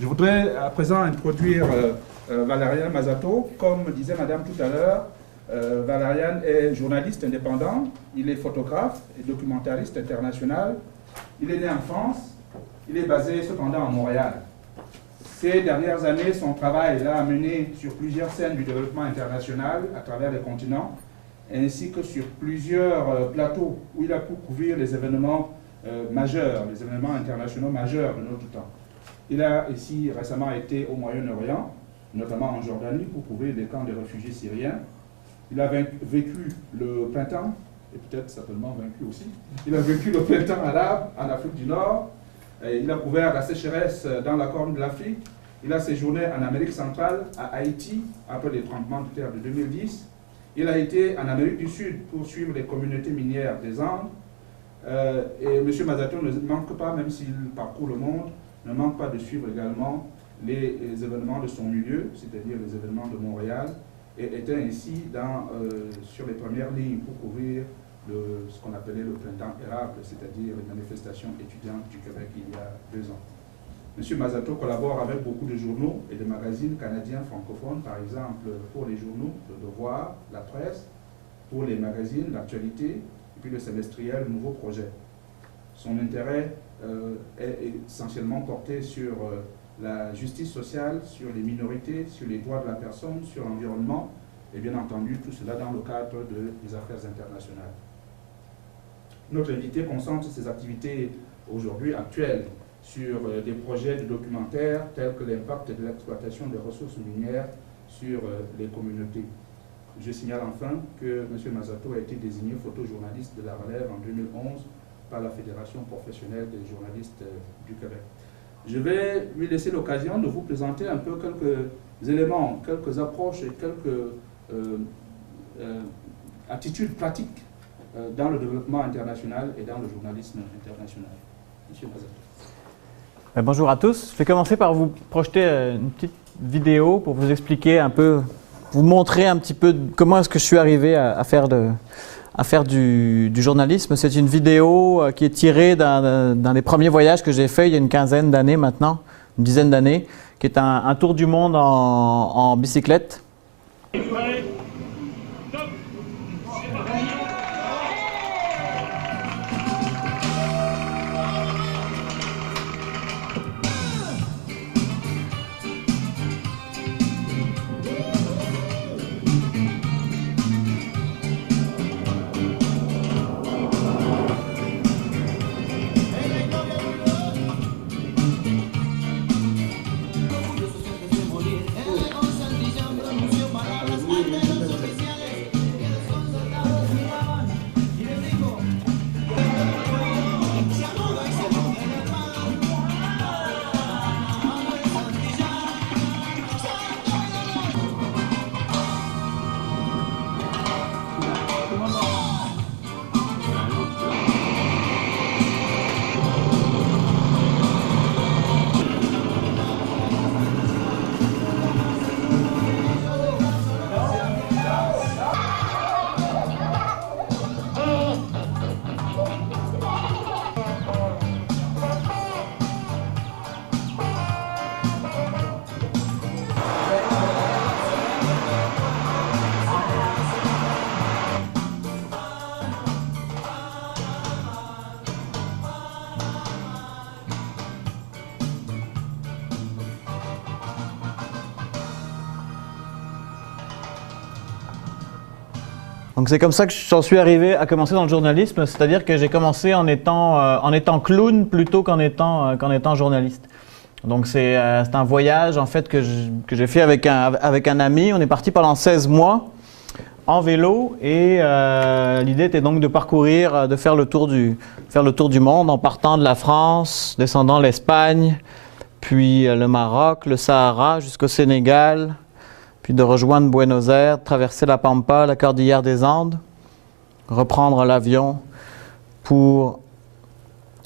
Je voudrais à présent introduire Valérian Mazato. Comme disait Madame tout à l'heure, Valérian est journaliste indépendant, il est photographe et documentariste international. Il est né en France, il est basé cependant à Montréal. Ces dernières années, son travail l'a amené sur plusieurs scènes du développement international à travers les continents, ainsi que sur plusieurs plateaux où il a pu couvrir les événements majeurs, les événements internationaux majeurs de notre temps. Il a ici récemment été au Moyen-Orient, notamment en Jordanie, pour couvrir les camps de réfugiés syriens. Il a vécu le printemps, et peut-être certainement vaincu aussi. Il a vécu le printemps arabe en Afrique du Nord. Il a couvert la sécheresse dans la Corne de l'Afrique. Il a séjourné en Amérique centrale, à Haïti, après les tremblements de terre de 2010. Il a été en Amérique du Sud pour suivre les communautés minières des Andes. Et M. Mazato ne manque pas, même s'il parcourt le monde, ne manque pas de suivre également les événements de son milieu, c'est-à-dire les événements de Montréal, et était ainsi sur les premières lignes pour couvrir ce qu'on appelait le printemps érable, c'est-à-dire les manifestations étudiantes du Québec il y a 2 ans. M. Mazato collabore avec beaucoup de journaux et de magazines canadiens francophones, par exemple pour les journaux, Le Devoir, La Presse, pour les magazines, L'Actualité, et puis le semestriel Nouveau Projet. Son intérêt est essentiellement porté sur la justice sociale, sur les minorités, sur les droits de la personne, sur l'environnement, et bien entendu tout cela dans le cadre des affaires internationales. Notre invité concentre ses activités aujourd'hui actuelles sur des projets de documentaires tels que l'impact de l'exploitation des ressources minières sur les communautés. Je signale enfin que M. Mazato a été désigné photojournaliste de la relève en 2011 par la Fédération professionnelle des journalistes du Québec. Je vais lui laisser l'occasion de vous présenter un peu quelques éléments, quelques approches et quelques attitudes pratiques dans le développement international et dans le journalisme international. Monsieur Mazato. Bonjour à tous. Je vais commencer par vous projeter une petite vidéo pour vous expliquer un peu, vous montrer un petit peu comment est-ce que je suis arrivé à faire du journalisme. C'est une vidéo qui est tirée d'un des premiers voyages que j'ai fait il y a une quinzaine d'années maintenant, une dizaine d'années, qui est un tour du monde en bicyclette. Donc c'est comme ça que j'en suis arrivé à commencer dans le journalisme, c'est-à-dire que j'ai commencé en étant clown plutôt qu'en étant journaliste. Donc c'est un voyage en fait que j'ai fait avec un ami. On est parti pendant 16 mois en vélo et l'idée était donc de faire le tour du monde en partant de la France, descendant l'Espagne, puis le Maroc, le Sahara jusqu'au Sénégal, puis de rejoindre Buenos Aires, traverser la Pampa, la cordillère des Andes, reprendre l'avion pour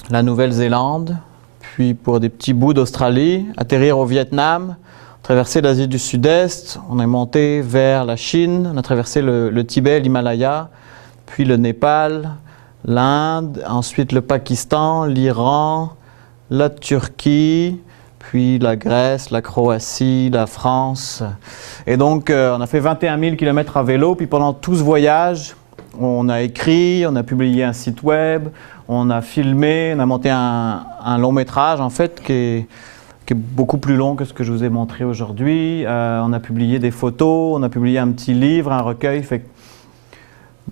la Nouvelle-Zélande, puis pour des petits bouts d'Australie, atterrir au Vietnam, traverser l'Asie du Sud-Est, on est monté vers la Chine, on a traversé le Tibet, l'Himalaya, puis le Népal, l'Inde, ensuite le Pakistan, l'Iran, la Turquie, puis la Grèce, la Croatie, la France. Et donc, on a fait 21 000 km à vélo. Puis pendant tout ce voyage, on a écrit, on a publié un site web, on a filmé, on a monté un long métrage, en fait, qui est beaucoup plus long que ce que je vous ai montré aujourd'hui. On a publié des photos, on a publié un petit livre, un recueil. Fait que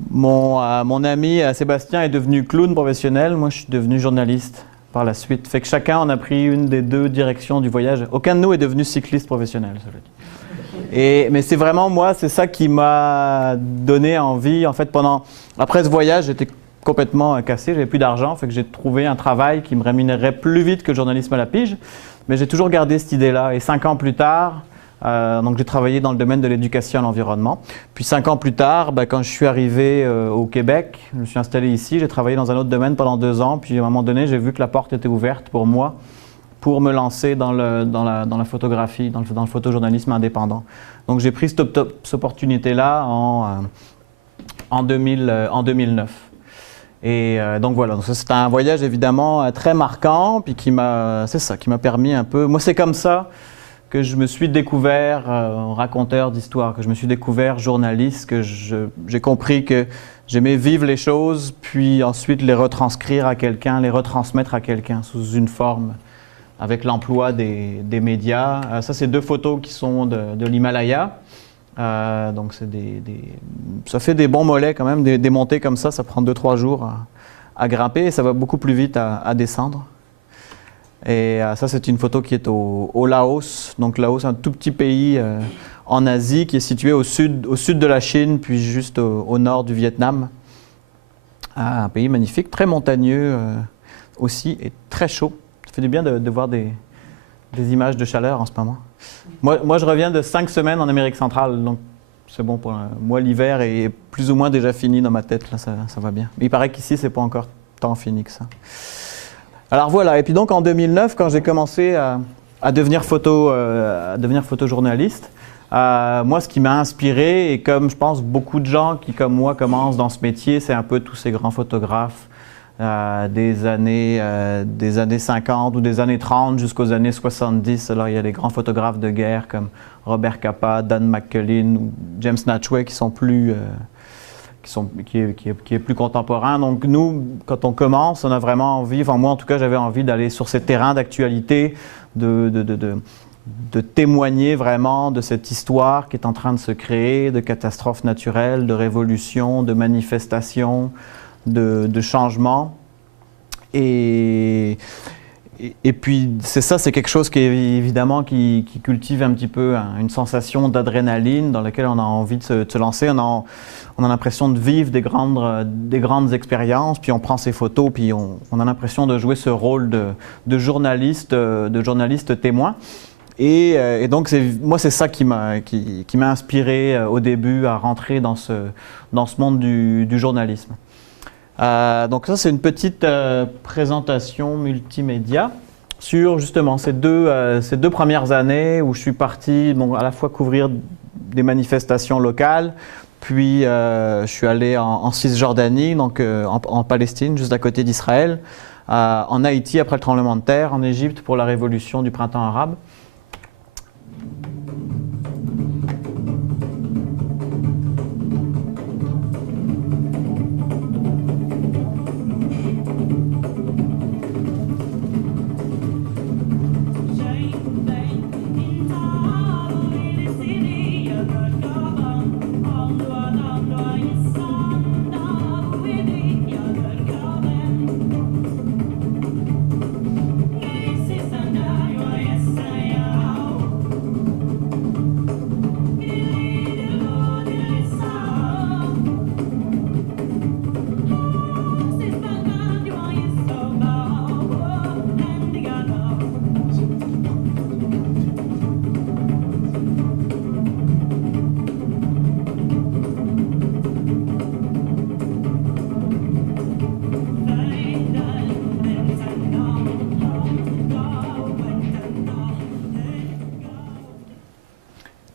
mon ami Sébastien est devenu clown professionnel. Moi, je suis devenu journaliste par la suite. Fait que chacun, on a pris une des deux directions du voyage. Aucun de nous est devenu cycliste professionnel, cela dit. Mais c'est vraiment moi, c'est ça qui m'a donné envie. En fait, après ce voyage, j'étais complètement cassé, j'avais plus d'argent. Fait que j'ai trouvé un travail qui me rémunérait plus vite que le journalisme à la pige. Mais j'ai toujours gardé cette idée-là. Et 5 ans plus tard, donc j'ai travaillé dans le domaine de l'éducation à l'environnement. Puis 5 ans plus tard, quand je suis arrivé au Québec, je me suis installé ici, j'ai travaillé dans un autre domaine pendant 2 ans. Puis à un moment donné, j'ai vu que la porte était ouverte pour moi pour me lancer dans la photographie, dans le photojournalisme indépendant. Donc j'ai pris cette opportunité-là en 2009. Et donc voilà, donc ça c'était un voyage évidemment très marquant, puis qui m'a permis un peu. Moi, c'est comme ça que je me suis découvert raconteur d'histoire, que je me suis découvert journaliste, que j'ai compris que j'aimais vivre les choses, puis ensuite les retranscrire à quelqu'un, les retransmettre à quelqu'un sous une forme, avec l'emploi des médias. Ça, c'est 2 photos qui sont de l'Himalaya. Donc ça fait des bons mollets quand même, des montées comme ça prend 2-3 jours à grimper et ça va beaucoup plus vite à descendre. Et ça, c'est une photo qui est au Laos. Donc Laos, un tout petit pays en Asie qui est situé au sud de la Chine, puis juste au nord du Vietnam. Un pays magnifique, très montagneux aussi et très chaud. Ça fait du bien de voir des images de chaleur en ce moment. Moi, je reviens de 5 semaines en Amérique centrale, donc c'est bon pour moi. L'hiver est plus ou moins déjà fini dans ma tête, là, ça va bien. Mais il paraît qu'ici, c'est pas encore tant fini que ça. Alors voilà, et puis donc en 2009, quand j'ai commencé à devenir photojournaliste, moi, ce qui m'a inspiré, et comme je pense beaucoup de gens qui, comme moi, commencent dans ce métier, c'est un peu tous ces grands photographes des années 50 ou des années 30 jusqu'aux années 70. Alors, il y a des grands photographes de guerre comme Robert Capa, Dan McCullin ou James Natchway qui est plus contemporain. Donc, nous, quand on commence, on a vraiment envie, enfin moi en tout cas, j'avais envie d'aller sur ces terrains d'actualité, de témoigner vraiment de cette histoire qui est en train de se créer, de catastrophes naturelles, de révolutions, de manifestations, de changements. Et puis, c'est quelque chose qui évidemment qui cultive un petit peu une sensation d'adrénaline dans laquelle on a envie de se lancer. On a l'impression de vivre des grandes expériences, puis on prend ces photos, puis on a l'impression de jouer ce rôle de journaliste témoin. Et donc, moi, c'est ça qui m'a inspiré au début à rentrer dans ce monde du journalisme. Donc ça, c'est une petite présentation multimédia sur justement ces deux premières années où je suis parti à la fois couvrir des manifestations locales, puis je suis allé en Cisjordanie, donc en Palestine, juste à côté d'Israël, en Haïti après le tremblement de terre, en Égypte pour la révolution du printemps arabe.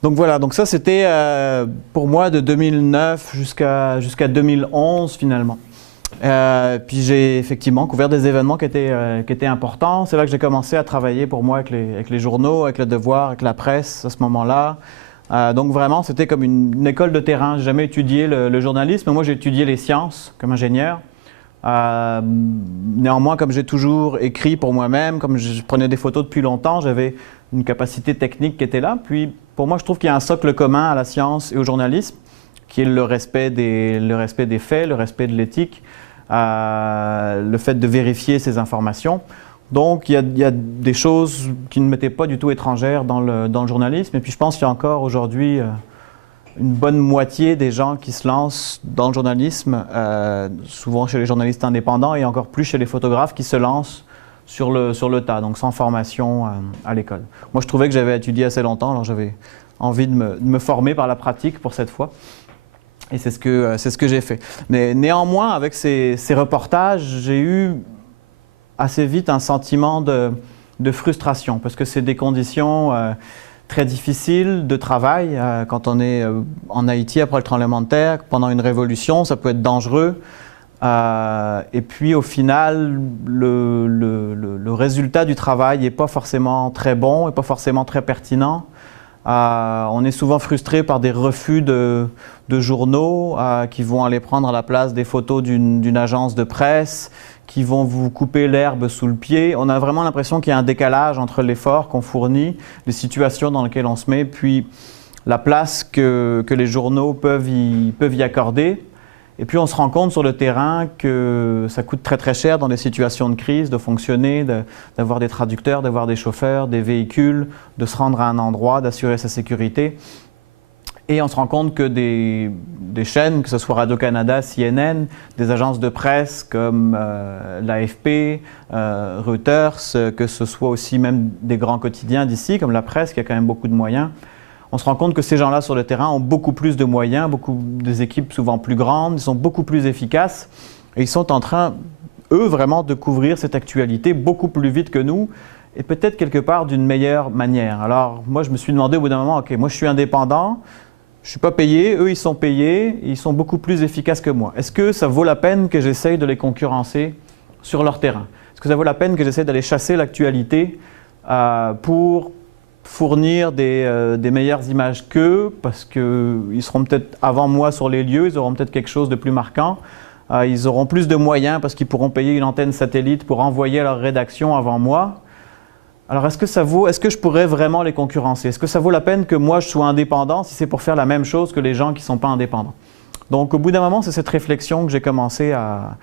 Donc voilà, donc ça c'était pour moi de 2009 jusqu'à 2011 finalement. Puis j'ai effectivement couvert des événements qui étaient importants. C'est là que j'ai commencé à travailler pour moi avec les journaux, avec Le Devoir, avec la presse à ce moment-là. Donc vraiment, c'était comme une école de terrain. J'ai jamais étudié le journalisme, mais moi j'ai étudié les sciences comme ingénieur. Néanmoins, comme j'ai toujours écrit pour moi-même, comme je prenais des photos depuis longtemps, j'avais une capacité technique qui était là. Puis pour moi, je trouve qu'il y a un socle commun à la science et au journalisme, qui est le respect des faits, le respect de l'éthique, le fait de vérifier ces informations. Donc, il y a des choses qui ne m'étaient pas du tout étrangères dans le journalisme. Et puis, je pense qu'il y a encore aujourd'hui une bonne moitié des gens qui se lancent dans le journalisme, souvent chez les journalistes indépendants et encore plus chez les photographes qui se lancent sur le tas, donc sans formation à l'école. Moi, je trouvais que j'avais étudié assez longtemps, alors j'avais envie de me former par la pratique pour cette fois. Et c'est ce que j'ai fait. Mais néanmoins, avec ces reportages, j'ai eu assez vite un sentiment de frustration parce que c'est des conditions très difficiles de travail. Quand on est en Haïti après le tremblement de terre, pendant une révolution, ça peut être dangereux. Et puis au final, le résultat du travail n'est pas forcément très bon, n'est pas forcément très pertinent. On est souvent frustré par des refus de journaux qui vont aller prendre à la place des photos d'une agence de presse, qui vont vous couper l'herbe sous le pied. On a vraiment l'impression qu'il y a un décalage entre l'effort qu'on fournit, les situations dans lesquelles on se met, puis la place que les journaux peuvent y accorder. Et puis on se rend compte sur le terrain que ça coûte très très cher dans des situations de crise de fonctionner, d'avoir des traducteurs, d'avoir des chauffeurs, des véhicules, de se rendre à un endroit, d'assurer sa sécurité. Et on se rend compte que des chaînes, que ce soit Radio-Canada, CNN, des agences de presse comme l'AFP, Reuters, que ce soit aussi même des grands quotidiens d'ici, comme la presse, qui a quand même beaucoup de moyens, on se rend compte que ces gens-là sur le terrain ont beaucoup plus de moyens, des équipes souvent plus grandes, ils sont beaucoup plus efficaces et ils sont en train, eux, vraiment de couvrir cette actualité beaucoup plus vite que nous et peut-être quelque part d'une meilleure manière. Alors moi, je me suis demandé au bout d'un moment, OK, moi je suis indépendant, je ne suis pas payé, eux ils sont payés, et ils sont beaucoup plus efficaces que moi. Est-ce que ça vaut la peine que j'essaye de les concurrencer sur leur terrain? Est-ce que ça vaut la peine que j'essaye d'aller chasser l'actualité pour fournir des meilleures images qu'eux, parce qu'ils seront peut-être avant moi sur les lieux, ils auront peut-être quelque chose de plus marquant. Ils auront plus de moyens parce qu'ils pourront payer une antenne satellite pour envoyer à leur rédaction avant moi. Alors est-ce que je pourrais vraiment les concurrencer? Est-ce que ça vaut la peine que moi je sois indépendant si c'est pour faire la même chose que les gens qui ne sont pas indépendants? Donc au bout d'un moment, c'est cette réflexion que j'ai commencé à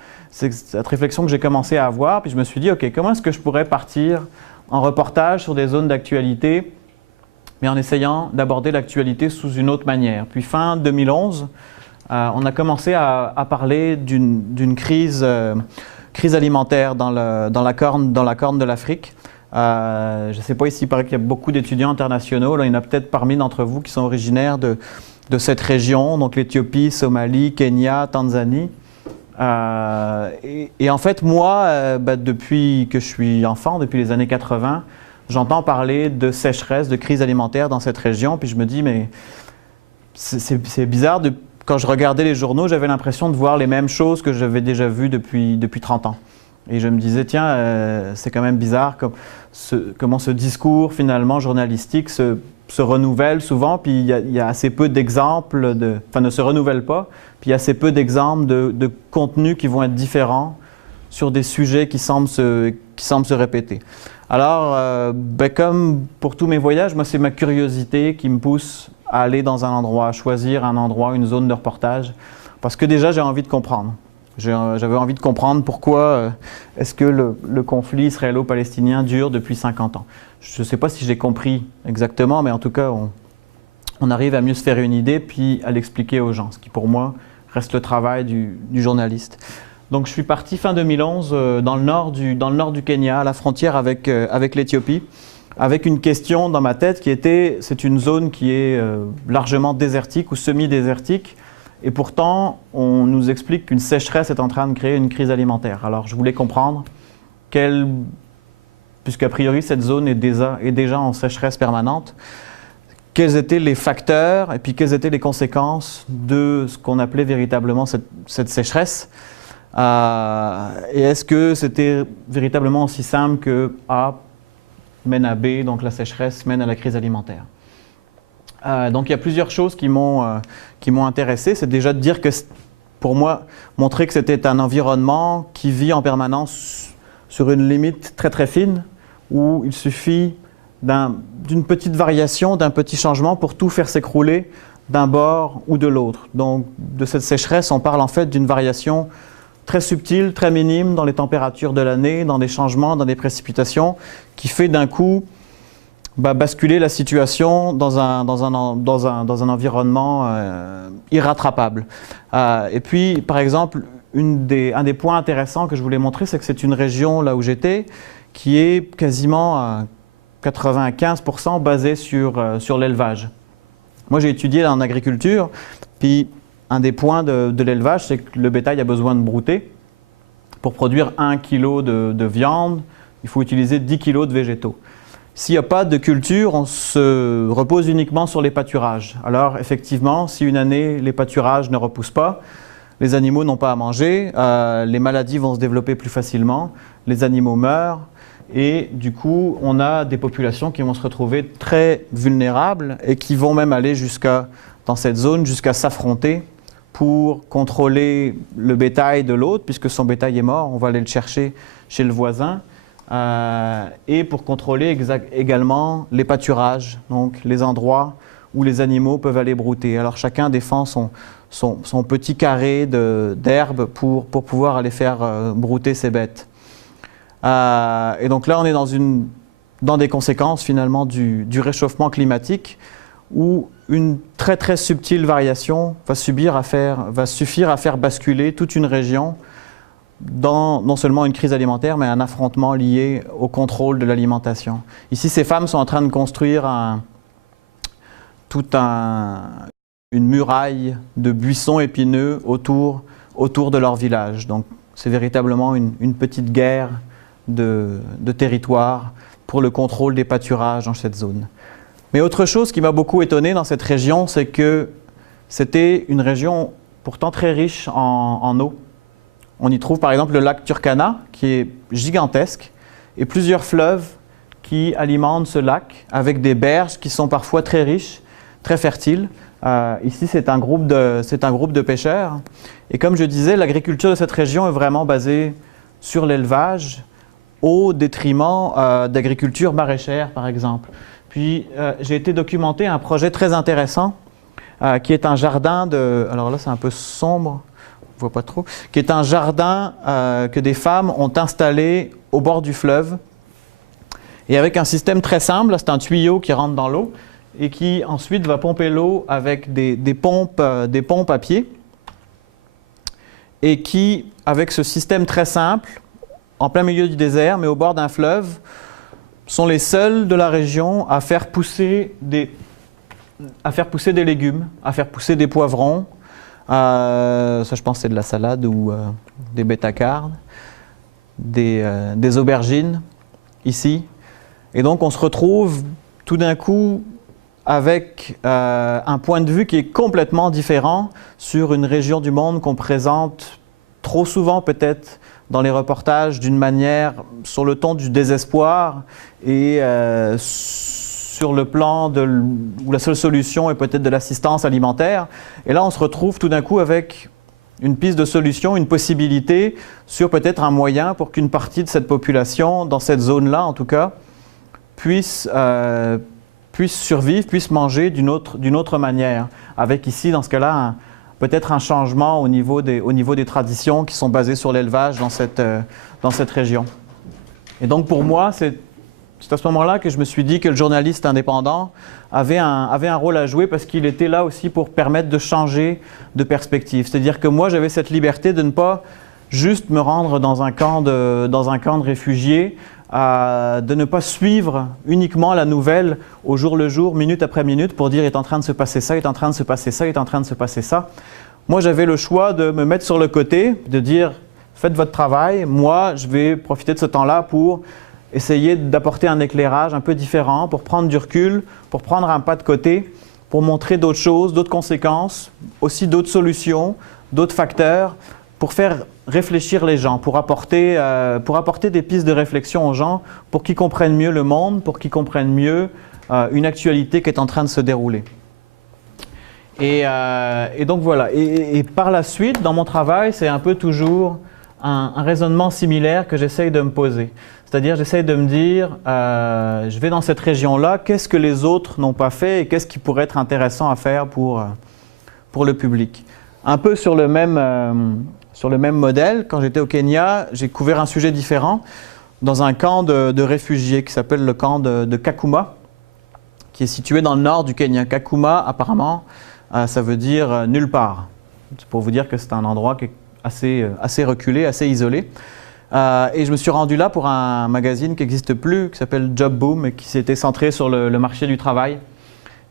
avoir, puis je me suis dit, OK, comment est-ce que je pourrais partir en reportage sur des zones d'actualité, mais en essayant d'aborder l'actualité sous une autre manière. Puis fin 2011, on a commencé à parler d'une crise alimentaire dans la corne de l'Afrique. Je ne sais pas, ici il paraît qu'il y a beaucoup d'étudiants internationaux. Là, il y en a peut-être parmi d'entre vous qui sont originaires de cette région, donc l'Éthiopie, Somalie, Kenya, Tanzanie. Et en fait, moi, depuis que je suis enfant, depuis les années 80, j'entends parler de sécheresse, de crise alimentaire dans cette région, puis je me dis, mais c'est bizarre, quand je regardais les journaux, j'avais l'impression de voir les mêmes choses que j'avais déjà vues depuis 30 ans. Et je me disais, tiens, c'est quand même bizarre comment ce discours finalement journalistique se renouvelle souvent, puis il y a assez peu d'exemples, ne se renouvelle pas, puis il y a assez peu d'exemples de contenus qui vont être différents sur des sujets qui semblent se répéter. Alors, comme pour tous mes voyages, moi c'est ma curiosité qui me pousse à aller dans un endroit, à choisir un endroit, une zone de reportage, parce que déjà j'ai envie de comprendre. J'avais envie de comprendre pourquoi est-ce que le conflit israélo-palestinien dure depuis 50 ans. Je ne sais pas si j'ai compris exactement, mais en tout cas, on arrive à mieux se faire une idée puis à l'expliquer aux gens, ce qui pour moi reste le travail du journaliste. Donc je suis parti fin 2011 dans le nord du Kenya, à la frontière avec l'Éthiopie, avec une question dans ma tête qui était, c'est une zone qui est largement désertique ou semi-désertique, et pourtant on nous explique qu'une sécheresse est en train de créer une crise alimentaire. Alors je voulais comprendre puisqu'a priori cette zone est déjà en sécheresse permanente, quels étaient les facteurs et puis quelles étaient les conséquences de ce qu'on appelait véritablement cette sécheresse. Et est-ce que c'était véritablement aussi simple que A mène à B, donc la sécheresse mène à la crise alimentaire? Donc il y a plusieurs choses qui m'ont intéressé. C'est déjà de dire que, pour moi, montrer que c'était un environnement qui vit en permanence sur une limite très très fine, où il suffit d'une petite variation, d'un petit changement pour tout faire s'écrouler d'un bord ou de l'autre. Donc de cette sécheresse, on parle en fait d'une variation très subtile, très minime dans les températures de l'année, dans des changements, dans des précipitations, qui fait d'un coup basculer la situation dans un environnement irrattrapable. Et puis, par exemple, un des points intéressants que je voulais montrer, c'est que c'est une région, là où j'étais, qui est quasiment à 95% basée sur l'élevage. Moi, j'ai étudié en agriculture, puis un des points de l'élevage, c'est que le bétail a besoin de brouter. Pour produire 1 kg de viande, il faut utiliser 10 kg de végétaux. S'il n'y a pas de culture, on se repose uniquement sur les pâturages. Alors, effectivement, si une année, les pâturages ne repoussent pas, les animaux n'ont pas à manger, les maladies vont se développer plus facilement, les animaux meurent, et du coup, on a des populations qui vont se retrouver très vulnérables et qui vont même aller dans cette zone, jusqu'à s'affronter pour contrôler le bétail de l'autre, puisque son bétail est mort, on va aller le chercher chez le voisin, et pour contrôler également les pâturages, donc les endroits où les animaux peuvent aller brouter. Alors chacun défend son petit carré d'herbe pour pouvoir aller faire brouter ses bêtes. Et donc là, on est dans des conséquences finalement du réchauffement climatique, où une très très subtile variation va suffire à faire basculer toute une région dans non seulement une crise alimentaire, mais un affrontement lié au contrôle de l'alimentation. Ici, ces femmes sont en train de construire une muraille de buissons épineux autour de leur village. Donc, c'est véritablement une petite guerre de territoire pour le contrôle des pâturages dans cette zone. Mais autre chose qui m'a beaucoup étonné dans cette région, c'est que c'était une région pourtant très riche en eau. On y trouve par exemple le lac Turkana, qui est gigantesque, et plusieurs fleuves qui alimentent ce lac avec des berges qui sont parfois très riches, très fertiles. Ici, c'est un groupe de pêcheurs. Et comme je disais, l'agriculture de cette région est vraiment basée sur l'élevage, au détriment d'agriculture maraîchère, par exemple. Puis, j'ai été documenter un projet très intéressant, qui est un jardin alors là, c'est un peu sombre, on ne voit pas trop, qui est un jardin que des femmes ont installé au bord du fleuve. Et avec un système très simple, c'est un tuyau qui rentre dans l'eau et qui ensuite va pomper l'eau avec des pompes à pied. Et qui, avec ce système très simple, en plein milieu du désert, mais au bord d'un fleuve, sont les seuls de la région à faire pousser des légumes, à faire pousser des poivrons. Ça, je pense, c'est de la salade ou des bêta-cardes, des aubergines, ici. Et donc, on se retrouve tout d'un coup avec un point de vue qui est complètement différent sur une région du monde qu'on présente trop souvent, peut-être, dans les reportages d'une manière sur le ton du désespoir et sur le plan où la seule solution est peut-être de l'assistance alimentaire. Et là, on se retrouve tout d'un coup avec une piste de solution, une possibilité sur peut-être un moyen pour qu'une partie de cette population, dans cette zone-là en tout cas, puisse survivre, puisse manger d'une autre manière. Avec ici, dans ce cas-là, peut-être un changement au niveau des traditions qui sont basées sur l'élevage dans cette région. Et donc pour moi, c'est à ce moment-là que je me suis dit que le journaliste indépendant avait un rôle à jouer, parce qu'il était là aussi pour permettre de changer de perspective. C'est-à-dire que moi, j'avais cette liberté de ne pas juste me rendre dans un camp de réfugiés, de ne pas suivre uniquement la nouvelle au jour le jour, minute après minute, pour dire « il est en train de se passer ça, il est en train de se passer ça, il est en train de se passer ça ». Moi, j'avais le choix de me mettre sur le côté, de dire « faites votre travail, moi, je vais profiter de ce temps-là pour essayer d'apporter un éclairage un peu différent, pour prendre du recul, pour prendre un pas de côté, pour montrer d'autres choses, d'autres conséquences, aussi d'autres solutions, d'autres facteurs, pour faire réfléchir les gens, pour apporter des pistes de réflexion aux gens, pour qu'ils comprennent mieux le monde, pour qu'ils comprennent mieux une actualité qui est en train de se dérouler. Et donc voilà, et par la suite, dans mon travail, c'est un peu toujours un raisonnement similaire que j'essaye de me poser. C'est-à-dire, j'essaye de me dire, je vais dans cette région-là, qu'est-ce que les autres n'ont pas fait et qu'est-ce qui pourrait être intéressant à faire pour le public. Un peu sur le même modèle, quand j'étais au Kenya, j'ai couvert un sujet différent dans un camp de réfugiés qui s'appelle le camp de Kakuma, qui est situé dans le nord du Kenya. Kakuma, apparemment, ça veut dire nulle part. C'est pour vous dire que c'est un endroit qui est assez reculé, assez isolé. Et je me suis rendu là pour un magazine qui n'existe plus, qui s'appelle Job Boom, et qui s'était centré sur le marché du travail.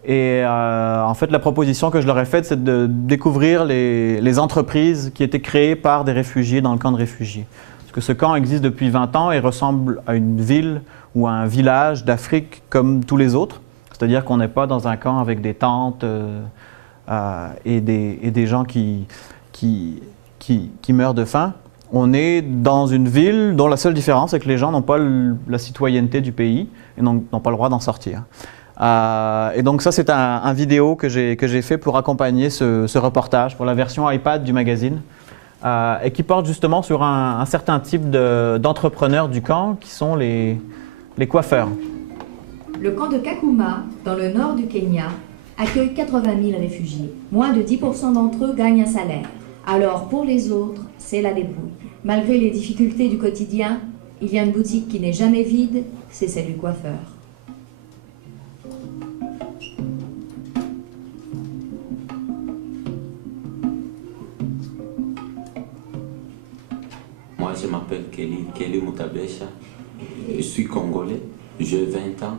Et en fait, la proposition que je leur ai faite, c'est de découvrir les entreprises qui étaient créées par des réfugiés dans le camp de réfugiés. Parce que ce camp existe depuis 20 ans et ressemble à une ville ou à un village d'Afrique comme tous les autres. C'est-à-dire qu'on n'est pas dans un camp avec des tentes et des gens qui meurent de faim. On est dans une ville dont la seule différence est que les gens n'ont pas la citoyenneté du pays et n'ont pas le droit d'en sortir. Et donc ça, c'est un vidéo que j'ai fait pour accompagner ce reportage, pour la version iPad du magazine, et qui porte justement sur un certain type d'entrepreneurs du camp, qui sont les coiffeurs. Le camp de Kakuma, dans le nord du Kenya, accueille 80 000 réfugiés. Moins de 10% d'entre eux gagnent un salaire. Alors pour les autres, c'est la débrouille. Malgré les difficultés du quotidien, il y a une boutique qui n'est jamais vide, c'est celle du coiffeur. Moi, je m'appelle Kelly Mutabesha, je suis congolais, j'ai 20 ans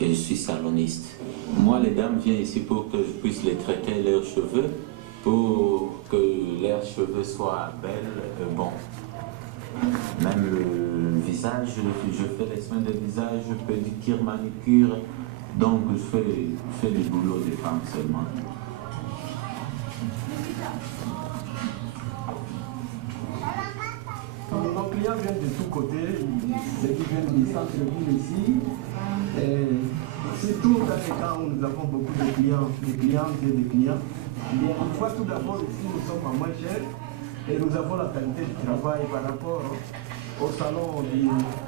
et je suis saloniste. Moi, les dames viennent ici pour que je puisse les traiter leurs cheveux, pour que leurs cheveux soient belles et bons. Même le visage, je fais les soins de visage, pédicure, manicure, donc je fais du boulot des femmes seulement. Nos clients viennent de tous côtés, ceux qui viennent du centre-ville ici. C'est tout dans les cas où nous avons beaucoup de clients, des clientes et des clients. Une fois tout d'abord ici, nous sommes à moins cher et nous avons la qualité du travail par rapport au salon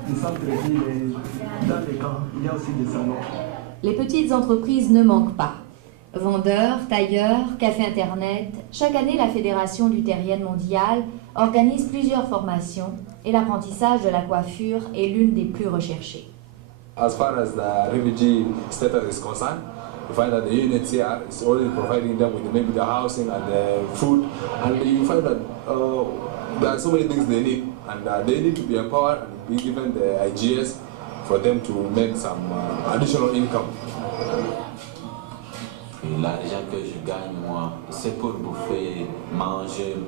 du centre-ville et dans les camps, il y a aussi des salons. Les petites entreprises ne manquent pas. Vendeurs, tailleurs, café internet, chaque année la Fédération luthérienne mondiale organise plusieurs formations et l'apprentissage de la coiffure est l'une des plus recherchées. As far as the refugee status is concerned, you find that the UNHCR is already providing them with maybe the housing and the food, and you find that there are so many things they need, and they need to be empowered and be given the ideas for them to make some additional income. L'argent que je gagne, moi, c'est pour bouffer, manger un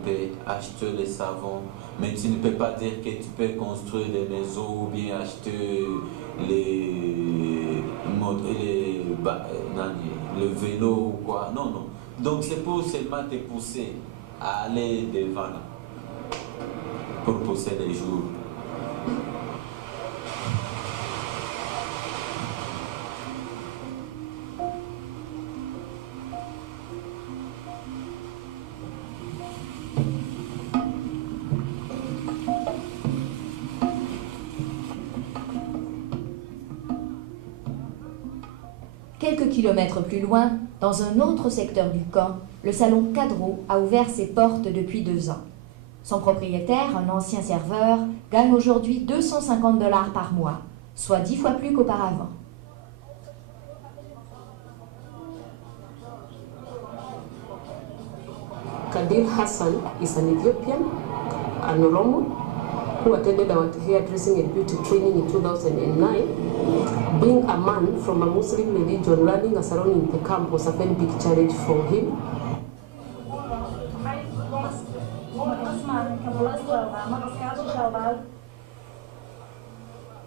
peu, acheter les savons. Mais tu ne peux pas dire que tu peux construire des maisons ou bien acheter le vélo ou quoi. Non, non. Donc c'est pour seulement te pousser à aller devant là, pour pousser les jours. Quelques kilomètres plus loin, dans un autre secteur du camp, le salon Cadro a ouvert ses portes depuis 2 ans. Son propriétaire, un ancien serveur, gagne aujourd'hui 250 $ par mois, soit 10 fois plus qu'auparavant. Kadir Hassan is an Ethiopian, an Oromo, who attended our hairdressing and beauty training in 2009. Being a man from a Muslim religion, running a salon in the camp was a very big challenge for him.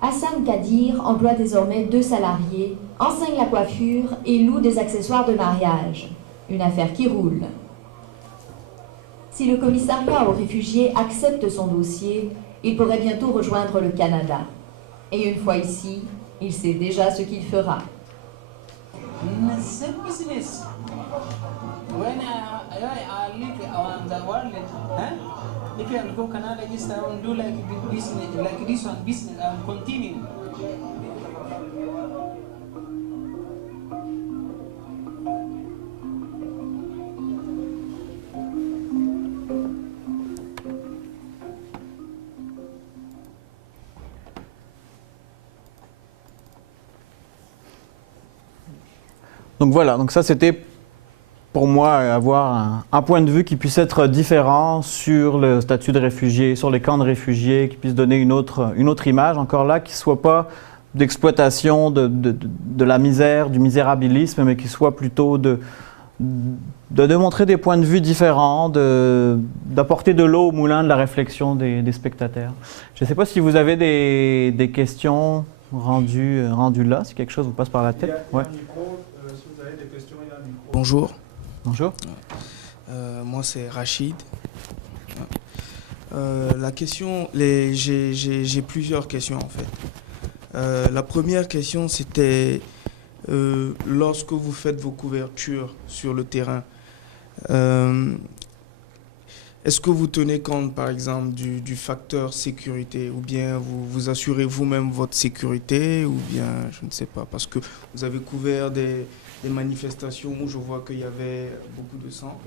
Hassan Kadir emploie désormais 2 salariés, enseigne la coiffure et loue des accessoires de mariage. Une affaire qui roule. Si le commissariat aux réfugiés accepte son dossier, il pourrait bientôt rejoindre le Canada. Et une fois ici, il sait déjà ce qu'il fera. C'est business. When I live around the world, if you go Canada, just do like business, like this one, business, continue. Donc voilà, donc ça c'était pour moi avoir un point de vue qui puisse être différent sur le statut de réfugié, sur les camps de réfugiés, qui puisse donner une autre image, encore là, qui ne soit pas d'exploitation de la misère, du misérabilisme, mais qui soit plutôt de montrer des points de vue différents, d'apporter de l'eau au moulin de la réflexion des spectateurs. Je ne sais pas si vous avez des questions rendues là, si quelque chose vous passe par la tête. Il y a un micro, si vous avez des questions, il y a un micro. Bonjour. Bonjour. Moi, c'est Rachid. La question, j'ai plusieurs questions en fait. La première question, c'était lorsque vous faites vos couvertures sur le terrain, est-ce que vous tenez compte, par exemple, du facteur sécurité, ou bien vous assurez vous-même votre sécurité, ou bien, je ne sais pas, parce que vous avez couvert des manifestations où je vois qu'il y avait beaucoup de sang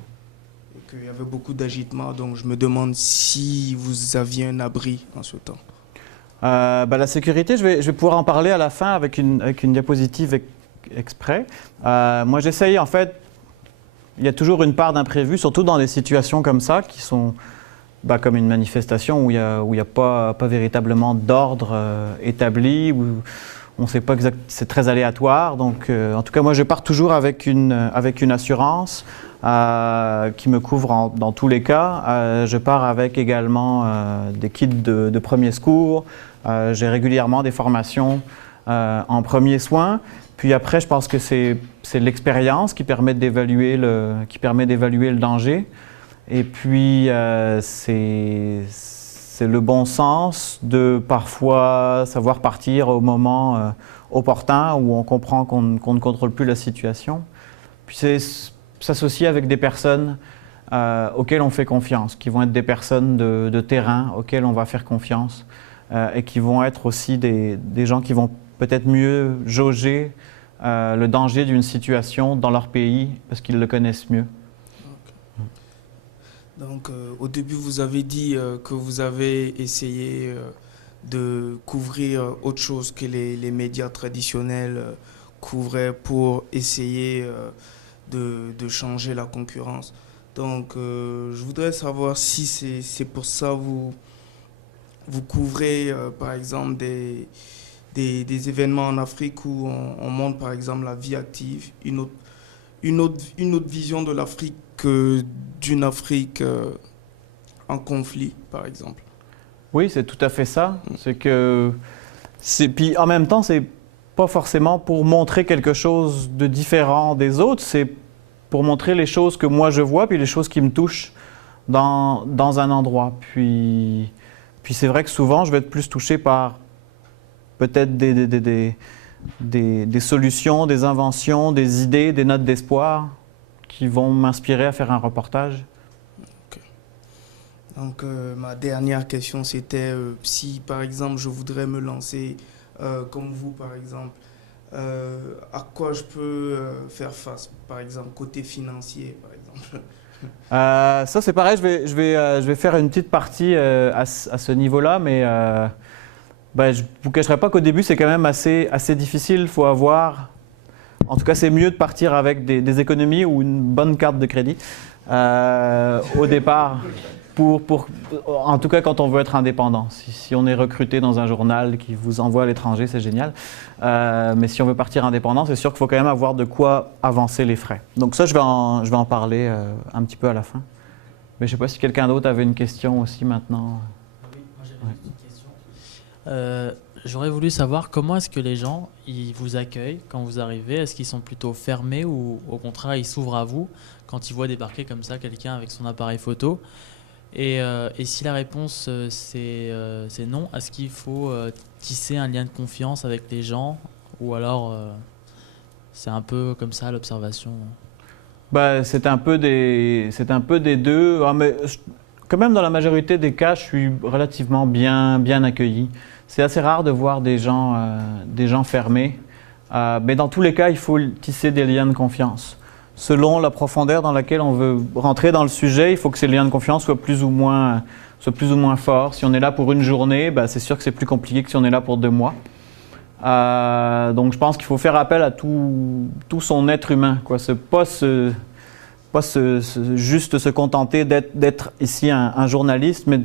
et qu'il y avait beaucoup d'agitement, donc je me demande si vous aviez un abri en ce temps. La sécurité, je vais pouvoir en parler à la fin avec une diapositive exprès. Moi, j'essaye en fait. Il y a toujours une part d'imprévu, surtout dans des situations comme ça, qui sont comme une manifestation où il n'y a pas véritablement d'ordre établi, où on ne sait pas exactement, c'est très aléatoire. Donc, en tout cas, moi, je pars toujours avec une assurance qui me couvre dans tous les cas. Je pars avec également des kits de premiers secours. J'ai régulièrement des formations en premiers soins. Puis après, je pense que c'est l'expérience qui permet d'évaluer le danger. Et puis, c'est le bon sens de parfois savoir partir au moment opportun où on comprend qu'on ne contrôle plus la situation. Puis c'est s'associer avec des personnes auxquelles on fait confiance, qui vont être des personnes de terrain auxquelles on va faire confiance et qui vont être aussi des gens qui vont peut-être mieux jauger le danger d'une situation dans leur pays parce qu'ils le connaissent mieux. Donc, au début, vous avez dit que vous avez essayé de couvrir autre chose que les médias traditionnels couvraient pour essayer de changer la concurrence. Donc, je voudrais savoir si c'est pour ça vous couvrez, par exemple, des événements en Afrique où on montre, par exemple, la vie active, une autre vision de l'Afrique que d'une Afrique en conflit, par exemple. Oui, c'est tout à fait ça. Puis en même temps, c'est pas forcément pour montrer quelque chose de différent des autres, c'est pour montrer les choses que moi je vois, puis les choses qui me touchent dans un endroit. Puis c'est vrai que souvent, je vais être plus touché par peut-être des solutions, des inventions, des idées, des notes d'espoir qui vont m'inspirer à faire un reportage. Okay. Donc, ma dernière question, c'était si, par exemple, je voudrais me lancer comme vous, par exemple, à quoi je peux faire face, par exemple, côté financier, par exemple. Ça, c'est pareil, je vais faire une petite partie à ce niveau-là, mais je ne vous cacherai pas qu'au début, c'est quand même assez difficile. Il faut avoir... En tout cas, c'est mieux de partir avec des économies ou une bonne carte de crédit au départ, en tout cas quand on veut être indépendant. Si on est recruté dans un journal qui vous envoie à l'étranger, c'est génial. Mais si on veut partir indépendant, c'est sûr qu'il faut quand même avoir de quoi avancer les frais. Donc ça, je vais en parler un petit peu à la fin. Mais je ne sais pas si quelqu'un d'autre avait une question aussi maintenant. Oui, moi j'avais une petite question. j'aurais voulu savoir comment est-ce que les gens ils vous accueillent quand vous arrivez. Est-ce qu'ils sont plutôt fermés ou au contraire ils s'ouvrent à vous quand ils voient débarquer comme ça quelqu'un avec son appareil photo? Et si la réponse c'est non, est-ce qu'il faut tisser un lien de confiance avec les gens ou alors c'est un peu comme ça l'observation? Bah, c'est un peu des deux. Ah, mais quand même, dans la majorité des cas, je suis relativement bien accueilli. C'est assez rare de voir des gens fermés. Mais dans tous les cas, il faut tisser des liens de confiance. Selon la profondeur dans laquelle on veut rentrer dans le sujet, il faut que ces liens de confiance soient plus ou moins forts. Si on est là pour une journée, bah, c'est sûr que c'est plus compliqué que si on est là pour 2 mois. Donc je pense qu'il faut faire appel à tout son être humain, quoi. Pas juste se contenter d'être ici un journaliste, mais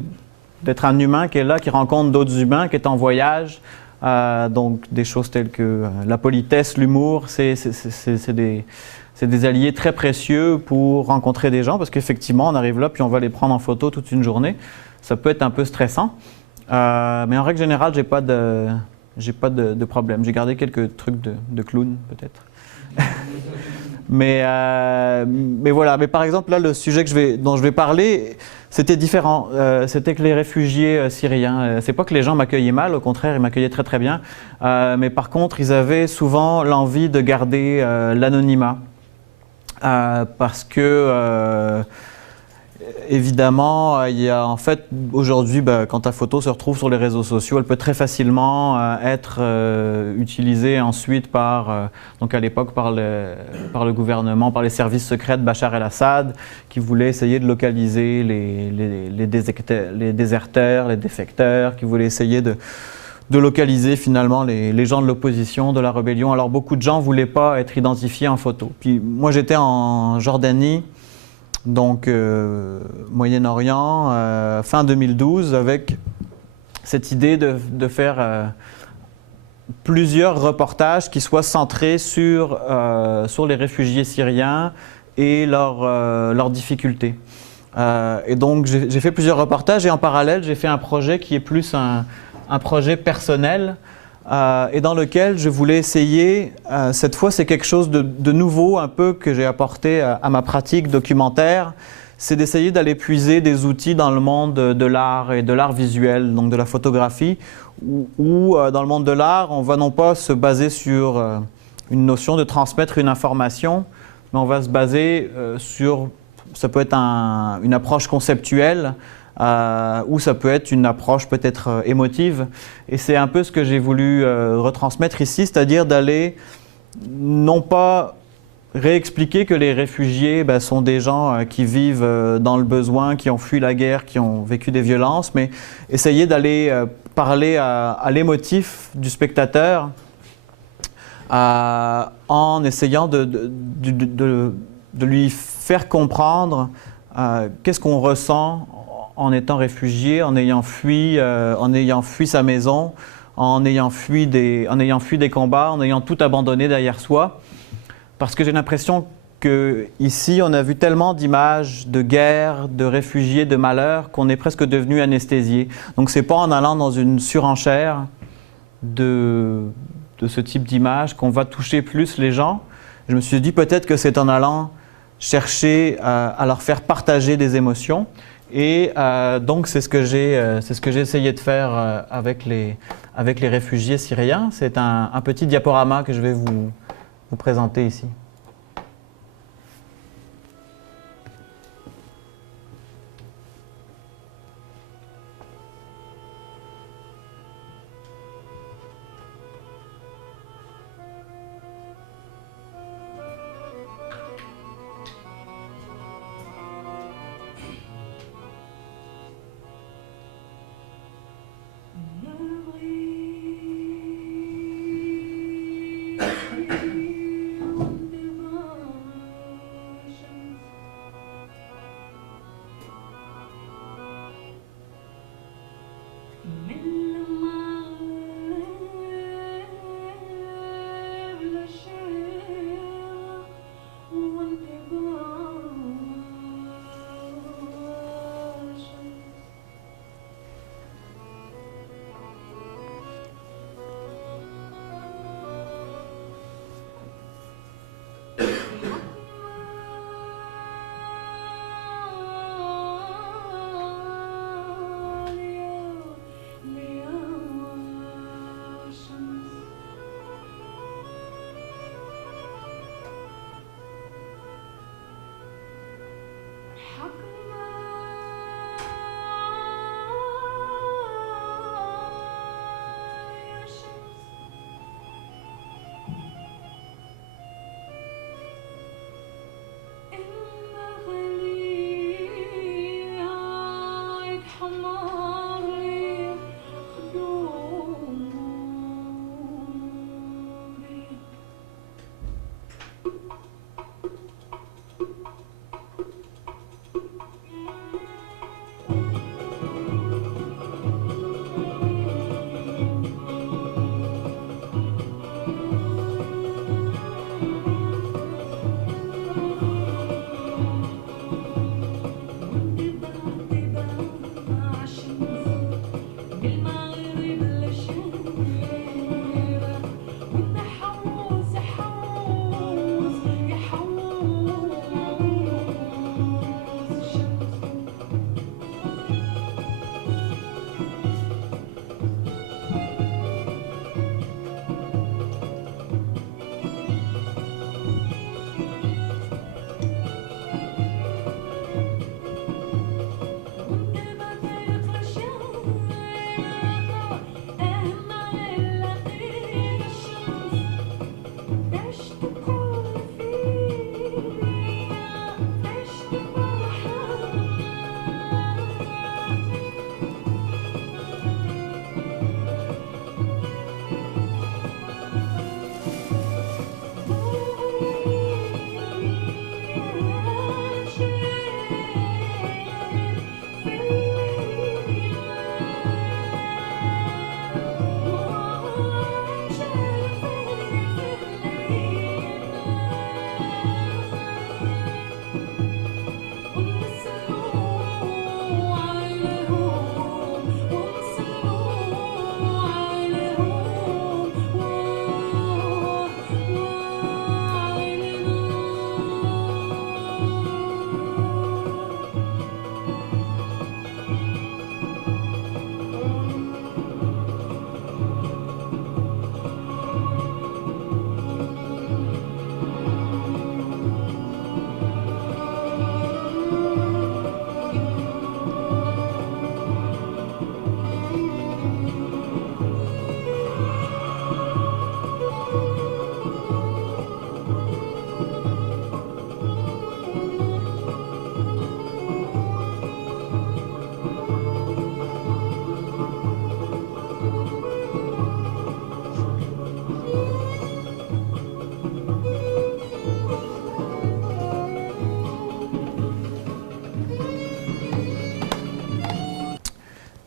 d'être un humain qui est là, qui rencontre d'autres humains, qui est en voyage. Donc des choses telles que la politesse, l'humour, c'est des alliés très précieux pour rencontrer des gens, parce qu'effectivement on arrive là puis on va les prendre en photo toute une journée. Ça peut être un peu stressant, mais en règle générale j'ai pas de problème. J'ai gardé quelques trucs de clown, peut-être. mais voilà. Mais par exemple, là, le sujet dont je vais parler, c'était différent. C'était que les réfugiés syriens, c'est pas que les gens m'accueillaient mal, au contraire, ils m'accueillaient très très bien. Mais par contre, ils avaient souvent l'envie de garder l'anonymat. Parce que... évidemment, il y a en fait aujourd'hui, quand ta photo se retrouve sur les réseaux sociaux, elle peut très facilement être utilisée ensuite donc à l'époque par le gouvernement, par les services secrets de Bachar el-Assad, qui voulaient essayer de localiser les déserteurs, les défecteurs, qui voulaient essayer de localiser finalement les gens de l'opposition, de la rébellion. Alors beaucoup de gens ne voulaient pas être identifiés en photo. Puis moi j'étais en Jordanie, donc Moyen-Orient, fin 2012, avec cette idée de faire plusieurs reportages qui soient centrés sur les réfugiés syriens et leurs difficultés. Et donc j'ai fait plusieurs reportages et en parallèle j'ai fait un projet qui est plus un projet personnel et dans lequel je voulais essayer, cette fois c'est quelque chose de nouveau un peu que j'ai apporté à ma pratique documentaire, c'est d'essayer d'aller puiser des outils dans le monde de l'art et de l'art visuel, donc de la photographie, où dans le monde de l'art on va non pas se baser sur une notion de transmettre une information, mais on va se baser sur, ça peut être une approche conceptuelle, ou ça peut être une approche peut-être émotive. Et c'est un peu ce que j'ai voulu retransmettre ici, c'est-à-dire d'aller non pas réexpliquer que les réfugiés sont des gens qui vivent dans le besoin, qui ont fui la guerre, qui ont vécu des violences, mais essayer d'aller parler à l'émotif du spectateur en essayant de lui faire comprendre qu'est-ce qu'on ressent en étant réfugié, en ayant fui sa maison, en ayant fui des combats, en ayant tout abandonné derrière soi. Parce que j'ai l'impression qu'ici, on a vu tellement d'images de guerre, de réfugiés, de malheur, qu'on est presque devenu anesthésié. Donc c'est pas en allant dans une surenchère de ce type d'image qu'on va toucher plus les gens. Je me suis dit peut-être que c'est en allant chercher à leur faire partager des émotions. Et donc c'est ce que j'ai essayé de faire avec les réfugiés syriens. C'est un petit diaporama que je vais vous présenter ici.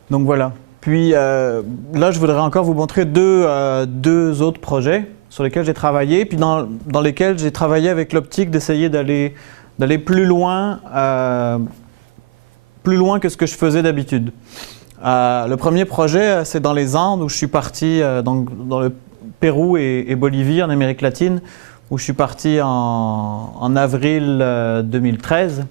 Donc voilà. Puis là, je voudrais encore vous montrer deux autres projets sur lesquels j'ai travaillé, puis dans lesquels j'ai travaillé avec l'optique d'essayer d'aller plus loin que ce que je faisais d'habitude. Le premier projet, c'est dans les Andes, où je suis parti dans le Pérou et Bolivie, en Amérique latine, où je suis parti en avril 2013.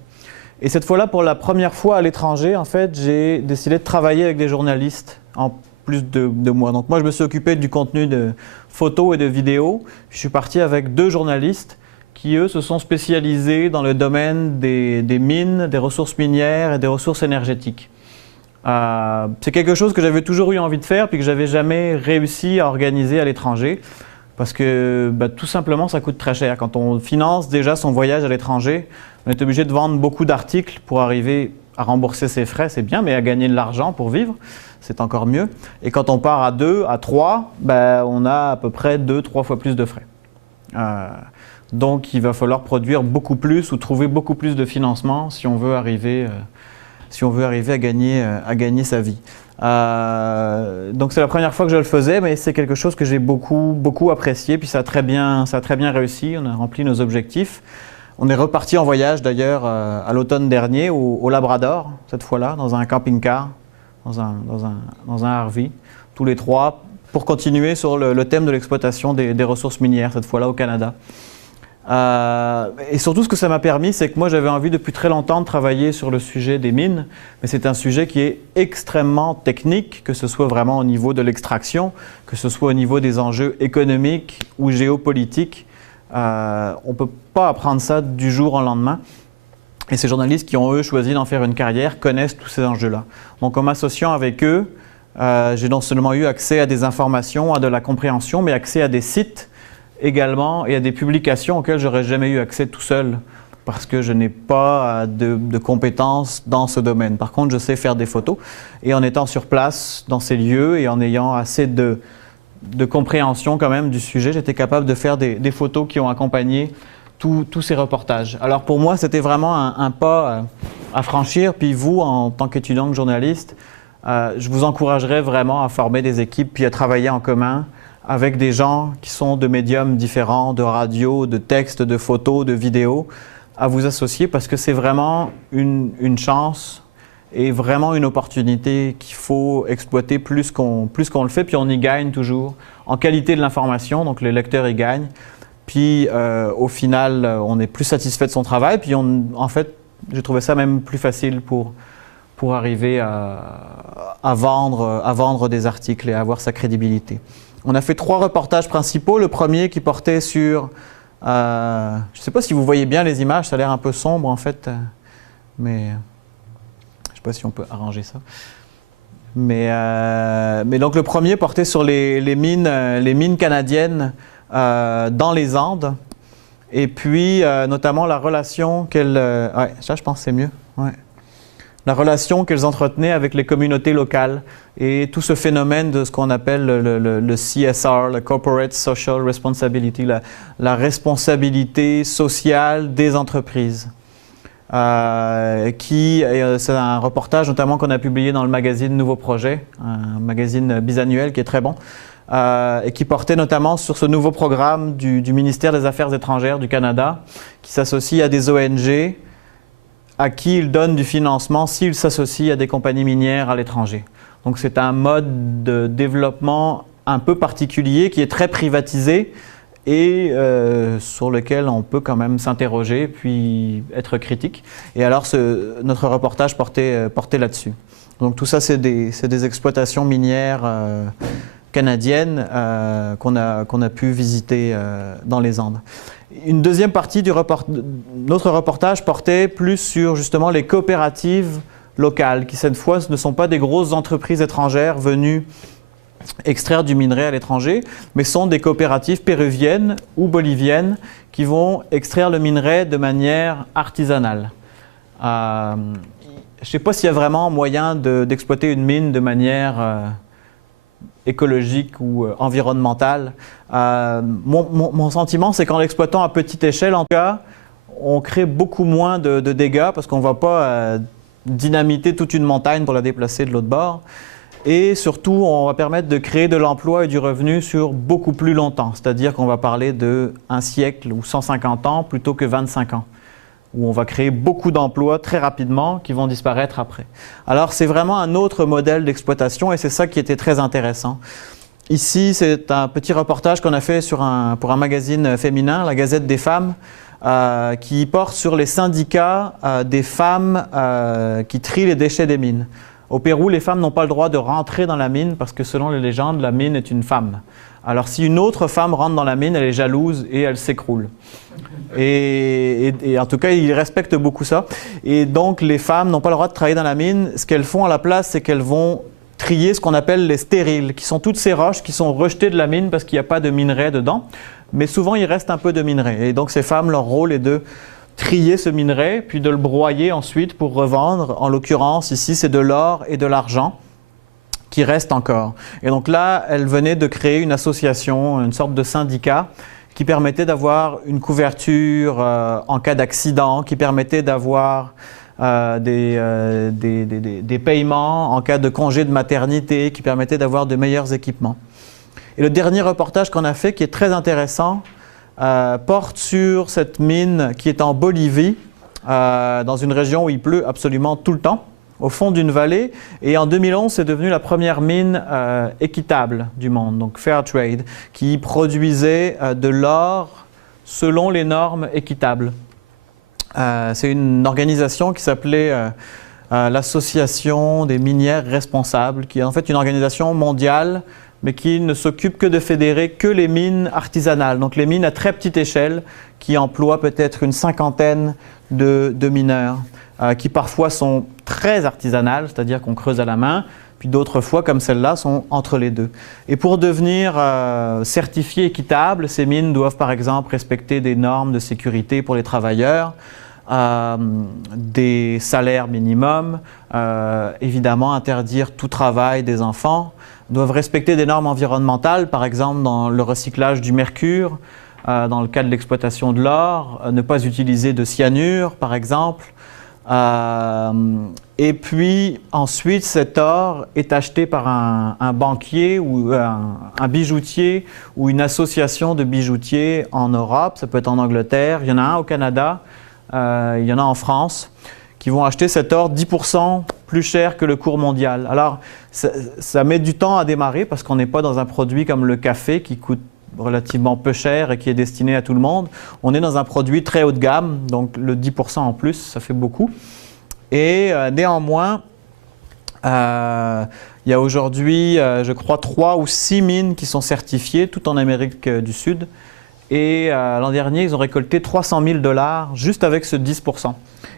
Et cette fois-là, pour la première fois à l'étranger, en fait, j'ai décidé de travailler avec des journalistes en plus de moi. Donc moi, je me suis occupé du contenu de photos et de vidéos. Je suis parti avec 2 journalistes qui, eux, se sont spécialisés dans le domaine des mines, des ressources minières et des ressources énergétiques. C'est quelque chose que j'avais toujours eu envie de faire puis que j'avais jamais réussi à organiser à l'étranger parce que tout simplement, ça coûte très cher. Quand on finance déjà son voyage à l'étranger, on est obligé de vendre beaucoup d'articles pour arriver à rembourser ses frais, c'est bien, mais à gagner de l'argent pour vivre, c'est encore mieux. Et quand on part à 2, à 3, on a à peu près 2-3 fois plus de frais. Donc, il va falloir produire beaucoup plus ou trouver beaucoup plus de financement si on veut arriver à gagner sa vie. Donc, c'est la première fois que je le faisais, mais c'est quelque chose que j'ai beaucoup apprécié. Puis ça a très bien réussi, on a rempli nos objectifs. On est reparti en voyage d'ailleurs à l'automne dernier au Labrador, cette fois-là, dans un camping-car, dans un RV, tous les 3, pour continuer sur le thème de l'exploitation des ressources minières, cette fois-là au Canada. Et surtout, ce que ça m'a permis, c'est que moi, j'avais envie depuis très longtemps de travailler sur le sujet des mines, mais c'est un sujet qui est extrêmement technique, que ce soit vraiment au niveau de l'extraction, que ce soit au niveau des enjeux économiques ou géopolitiques. On ne peut pas apprendre ça du jour au lendemain. Et ces journalistes qui ont, eux, choisi d'en faire une carrière connaissent tous ces enjeux-là. Donc, en m'associant avec eux, j'ai non seulement eu accès à des informations, à de la compréhension, mais accès à des sites également et à des publications auxquelles je n'aurais jamais eu accès tout seul parce que je n'ai pas de compétences dans ce domaine. Par contre, je sais faire des photos et en étant sur place dans ces lieux et en ayant assez de compréhension quand même du sujet, j'étais capable de faire des photos qui ont accompagné tous ces reportages. Alors pour moi, c'était vraiment un pas à franchir. Puis vous, en tant qu'étudiant journaliste, je vous encouragerais vraiment à former des équipes puis à travailler en commun avec des gens qui sont de médiums différents, de radio, de texte, de photos, de vidéos, à vous associer parce que c'est vraiment une chance et vraiment une opportunité qu'il faut exploiter plus qu'on le fait, puis on y gagne toujours en qualité de l'information, donc le lecteur y gagne, puis au final, on est plus satisfait de son travail, puis en fait, j'ai trouvé ça même plus facile pour arriver à vendre des articles et à avoir sa crédibilité. On a fait 3 reportages principaux. Le premier qui portait sur... je ne sais pas si vous voyez bien les images, ça a l'air un peu sombre en fait, mais je ne sais pas si on peut arranger ça. Mais donc le premier portait sur les mines canadiennes dans les Andes, et puis notamment la relation qu'elles... ouais, ça je pense que c'est mieux. Ouais. La relation qu'elles entretenaient avec les communautés locales et tout ce phénomène de ce qu'on appelle le CSR, le Corporate Social Responsibility, la responsabilité sociale des entreprises. C'est un reportage notamment qu'on a publié dans le magazine Nouveau Projet, un magazine bisannuel qui est très bon, et qui portait notamment sur ce nouveau programme du ministère des Affaires étrangères du Canada, qui s'associe à des ONG, à qui il donne du financement s'il s'associe à des compagnies minières à l'étranger. Donc c'est un mode de développement un peu particulier qui est très privatisé et sur lequel on peut quand même s'interroger puis être critique. Et alors notre reportage portait là-dessus. Donc tout ça c'est des exploitations minières canadiennes qu'on a pu visiter dans les Andes. Une deuxième partie notre reportage portait plus sur justement les coopératives locales, qui cette fois ne sont pas des grosses entreprises étrangères venues extraire du minerai à l'étranger, mais sont des coopératives péruviennes ou boliviennes qui vont extraire le minerai de manière artisanale. Je ne sais pas s'il y a vraiment moyen d'exploiter une mine de manière écologique ou environnementale. Mon sentiment, c'est qu'en l'exploitant à petite échelle, en tout cas, on crée beaucoup moins de dégâts parce qu'on ne va pas dynamiter toute une montagne pour la déplacer de l'autre bord. Et surtout, on va permettre de créer de l'emploi et du revenu sur beaucoup plus longtemps. C'est-à-dire qu'on va parler de 1 siècle ou 150 ans plutôt que 25 ans, où on va créer beaucoup d'emplois très rapidement qui vont disparaître après. Alors, c'est vraiment un autre modèle d'exploitation et c'est ça qui était très intéressant. Ici, c'est un petit reportage qu'on a fait pour un magazine féminin, la Gazette des femmes, qui porte sur les syndicats des femmes qui trient les déchets des mines. Au Pérou, les femmes n'ont pas le droit de rentrer dans la mine parce que selon les légendes, la mine est une femme. Alors si une autre femme rentre dans la mine, elle est jalouse et elle s'écroule. Et en tout cas, ils respectent beaucoup ça. Et donc les femmes n'ont pas le droit de travailler dans la mine. Ce qu'elles font à la place, c'est qu'elles vont trier ce qu'on appelle les stériles, qui sont toutes ces roches qui sont rejetées de la mine parce qu'il n'y a pas de minerai dedans. Mais souvent, il reste un peu de minerai. Et donc ces femmes, leur rôle est de trier ce minerai, puis de le broyer ensuite pour revendre. En l'occurrence, ici, c'est de l'or et de l'argent qui restent encore. Et donc là, elle venait de créer une association, une sorte de syndicat qui permettait d'avoir une couverture en cas d'accident, qui permettait d'avoir des paiements en cas de congé de maternité, qui permettait d'avoir de meilleurs équipements. Et le dernier reportage qu'on a fait, qui est très intéressant, porte sur cette mine qui est en Bolivie, dans une région où il pleut absolument tout le temps, au fond d'une vallée. Et en 2011, c'est devenu la première mine équitable du monde, donc Fair Trade, qui produisait de l'or selon les normes équitables. C'est une organisation qui s'appelait l'Association des minières responsables, qui est en fait une organisation mondiale mais qui ne s'occupe que de fédérer que les mines artisanales, donc les mines à très petite échelle qui emploient peut-être une cinquantaine de mineurs, qui parfois sont très artisanales, c'est-à-dire qu'on creuse à la main, puis d'autres fois, comme celle-là, sont entre les deux. Et pour devenir certifiées équitables, ces mines doivent par exemple respecter des normes de sécurité pour les travailleurs, des salaires minimums, évidemment interdire tout travail des enfants, doivent respecter des normes environnementales, par exemple dans le recyclage du mercure, dans le cas de l'exploitation de l'or, ne pas utiliser de cyanure, par exemple. Et puis ensuite, cet or est acheté par un banquier ou un bijoutier ou une association de bijoutiers en Europe, ça peut être en Angleterre, il y en a un au Canada, il y en a en France, qui vont acheter cet or 10% plus cher que le cours mondial. Alors, ça met du temps à démarrer parce qu'on n'est pas dans un produit comme le café qui coûte relativement peu cher et qui est destiné à tout le monde. On est dans un produit très haut de gamme, donc le 10% en plus, ça fait beaucoup. Et néanmoins, il y a aujourd'hui, je crois, 3 ou 6 mines qui sont certifiées, tout en Amérique du Sud. Et l'an dernier, ils ont récolté 300 000 $ juste avec ce 10%.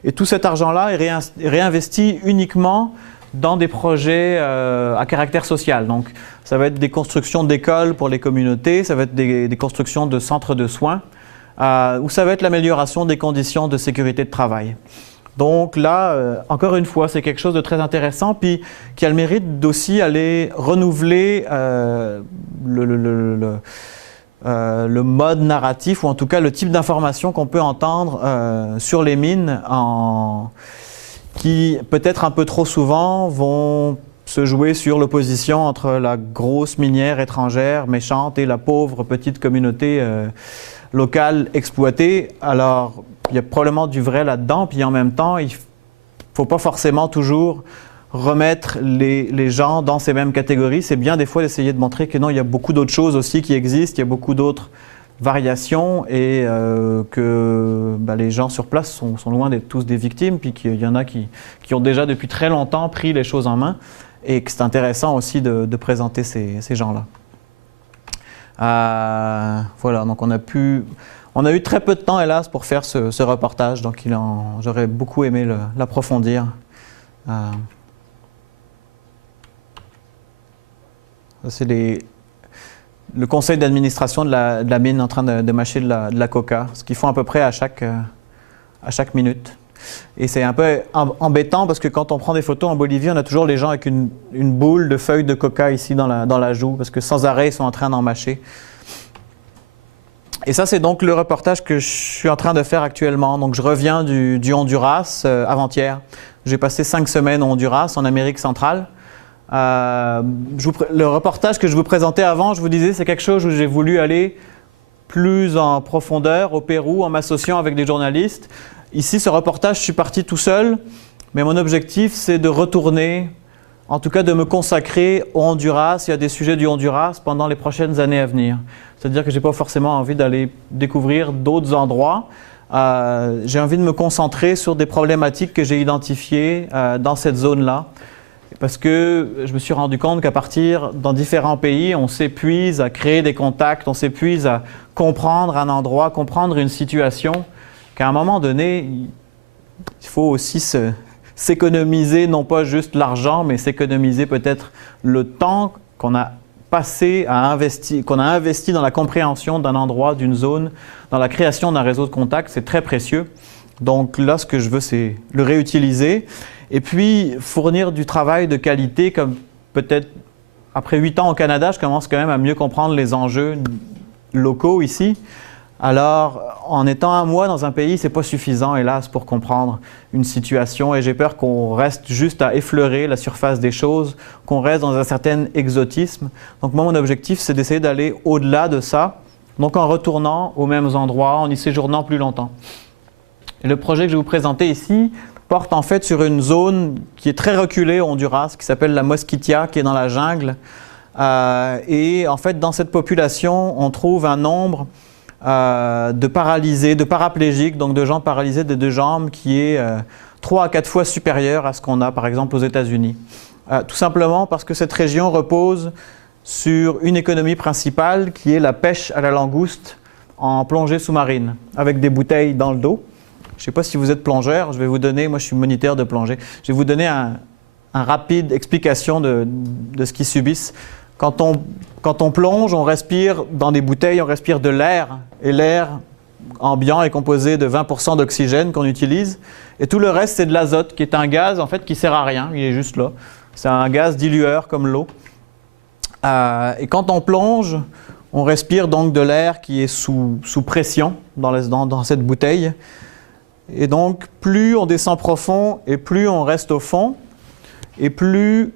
Et tout cet argent-là est réinvesti uniquement dans des projets à caractère social. Donc, ça va être des constructions d'écoles pour les communautés, ça va être des constructions de centres de soins, ou ça va être l'amélioration des conditions de sécurité de travail. Donc là, encore une fois, c'est quelque chose de très intéressant, puis qui a le mérite d'aussi aller renouveler le mode narratif, ou en tout cas le type d'information qu'on peut entendre sur les mines, qui peut-être un peu trop souvent vont se jouer sur l'opposition entre la grosse minière étrangère méchante et la pauvre petite communauté locale exploitée. Alors, il y a probablement du vrai là-dedans, puis en même temps, il ne faut pas forcément toujours remettre les gens dans ces mêmes catégories. C'est bien des fois d'essayer de montrer que non, il y a beaucoup d'autres choses aussi qui existent, il y a beaucoup d'autres variations et que les gens sur place sont loin d'être tous des victimes, puis qu'il y en a qui ont déjà depuis très longtemps pris les choses en main et que c'est intéressant aussi de présenter ces gens-là. Voilà, donc on a eu très peu de temps, hélas, pour faire ce reportage, donc j'aurais beaucoup aimé l'approfondir. C'est le conseil d'administration de la mine en train de mâcher de la coca, ce qu'ils font à peu près à chaque minute. Et c'est un peu embêtant parce que quand on prend des photos en Bolivie, on a toujours les gens avec une boule de feuilles de coca ici dans la joue, parce que sans arrêt, ils sont en train d'en mâcher. Et ça, c'est donc le reportage que je suis en train de faire actuellement. Donc, je reviens du Honduras avant-hier. J'ai passé 5 semaines au Honduras, en Amérique centrale. Le reportage que je vous présentais avant, je vous disais, c'est quelque chose où j'ai voulu aller plus en profondeur au Pérou en m'associant avec des journalistes. Ici, ce reportage, je suis parti tout seul, mais mon objectif, c'est de retourner, en tout cas de me consacrer au Honduras et à des sujets du Honduras pendant les prochaines années à venir. C'est-à-dire que je n'ai pas forcément envie d'aller découvrir d'autres endroits. J'ai envie de me concentrer sur des problématiques que j'ai identifiées dans cette zone-là. Parce que je me suis rendu compte qu'à partir, dans différents pays, on s'épuise à créer des contacts, on s'épuise à comprendre un endroit, comprendre une situation, qu'à un moment donné, il faut aussi s'économiser, non pas juste l'argent, mais s'économiser peut-être le temps qu'on a passé à investir, qu'on a investi dans la compréhension d'un endroit, d'une zone, dans la création d'un réseau de contacts. C'est très précieux. Donc là, ce que je veux, c'est le réutiliser. Et puis, fournir du travail de qualité, comme peut-être après 8 ans au Canada, je commence quand même à mieux comprendre les enjeux locaux ici. Alors, en étant un mois dans un pays, ce n'est pas suffisant, hélas, pour comprendre une situation. Et j'ai peur qu'on reste juste à effleurer la surface des choses, qu'on reste dans un certain exotisme. Donc moi, mon objectif, c'est d'essayer d'aller au-delà de ça, donc en retournant aux mêmes endroits, en y séjournant plus longtemps. Et le projet que je vais vous présenter ici porte en fait sur une zone qui est très reculée au Honduras, qui s'appelle la Mosquitia, qui est dans la jungle. Et en fait, dans cette population, on trouve un nombre de paralysés, de paraplégiques, donc de gens paralysés des 2 jambes, qui est 3 à 4 fois supérieur à ce qu'on a par exemple aux États-Unis. Tout simplement parce que cette région repose sur une économie principale qui est la pêche à la langouste en plongée sous-marine, avec des bouteilles dans le dos. Je ne sais pas si vous êtes plongeur, je vais vous donner, moi je suis moniteur de plongée, je vais vous donner un rapide explication de ce qu'ils subissent. Quand on plonge, on respire dans des bouteilles, on respire de l'air, et l'air ambiant est composé de 20% d'oxygène qu'on utilise, et tout le reste c'est de l'azote, qui est un gaz en fait qui ne sert à rien, il est juste là. C'est un gaz dilueur comme l'eau. Et quand on plonge, on respire donc de l'air qui est sous pression dans cette bouteille. Et donc, plus on descend profond et plus on reste au fond, et plus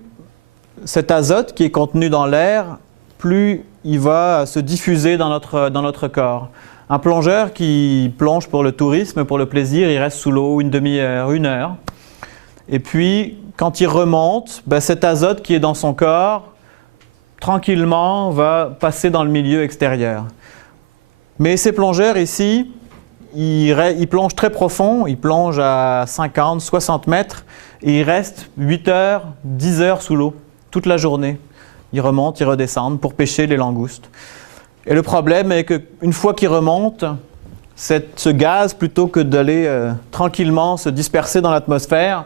cet azote qui est contenu dans l'air, plus il va se diffuser dans notre corps. Un plongeur qui plonge pour le tourisme, pour le plaisir, il reste sous l'eau une demi-heure, 1 heure. Et puis, quand il remonte, cet azote qui est dans son corps, tranquillement, va passer dans le milieu extérieur. Mais ces plongeurs ici, ils plongent très profond, ils plongent à 50, 60 mètres et ils restent 8 heures, 10 heures sous l'eau, toute la journée. Ils remontent, ils redescendent pour pêcher les langoustes. Et le problème est qu'une fois qu'ils remontent, ce gaz, plutôt que d'aller tranquillement se disperser dans l'atmosphère,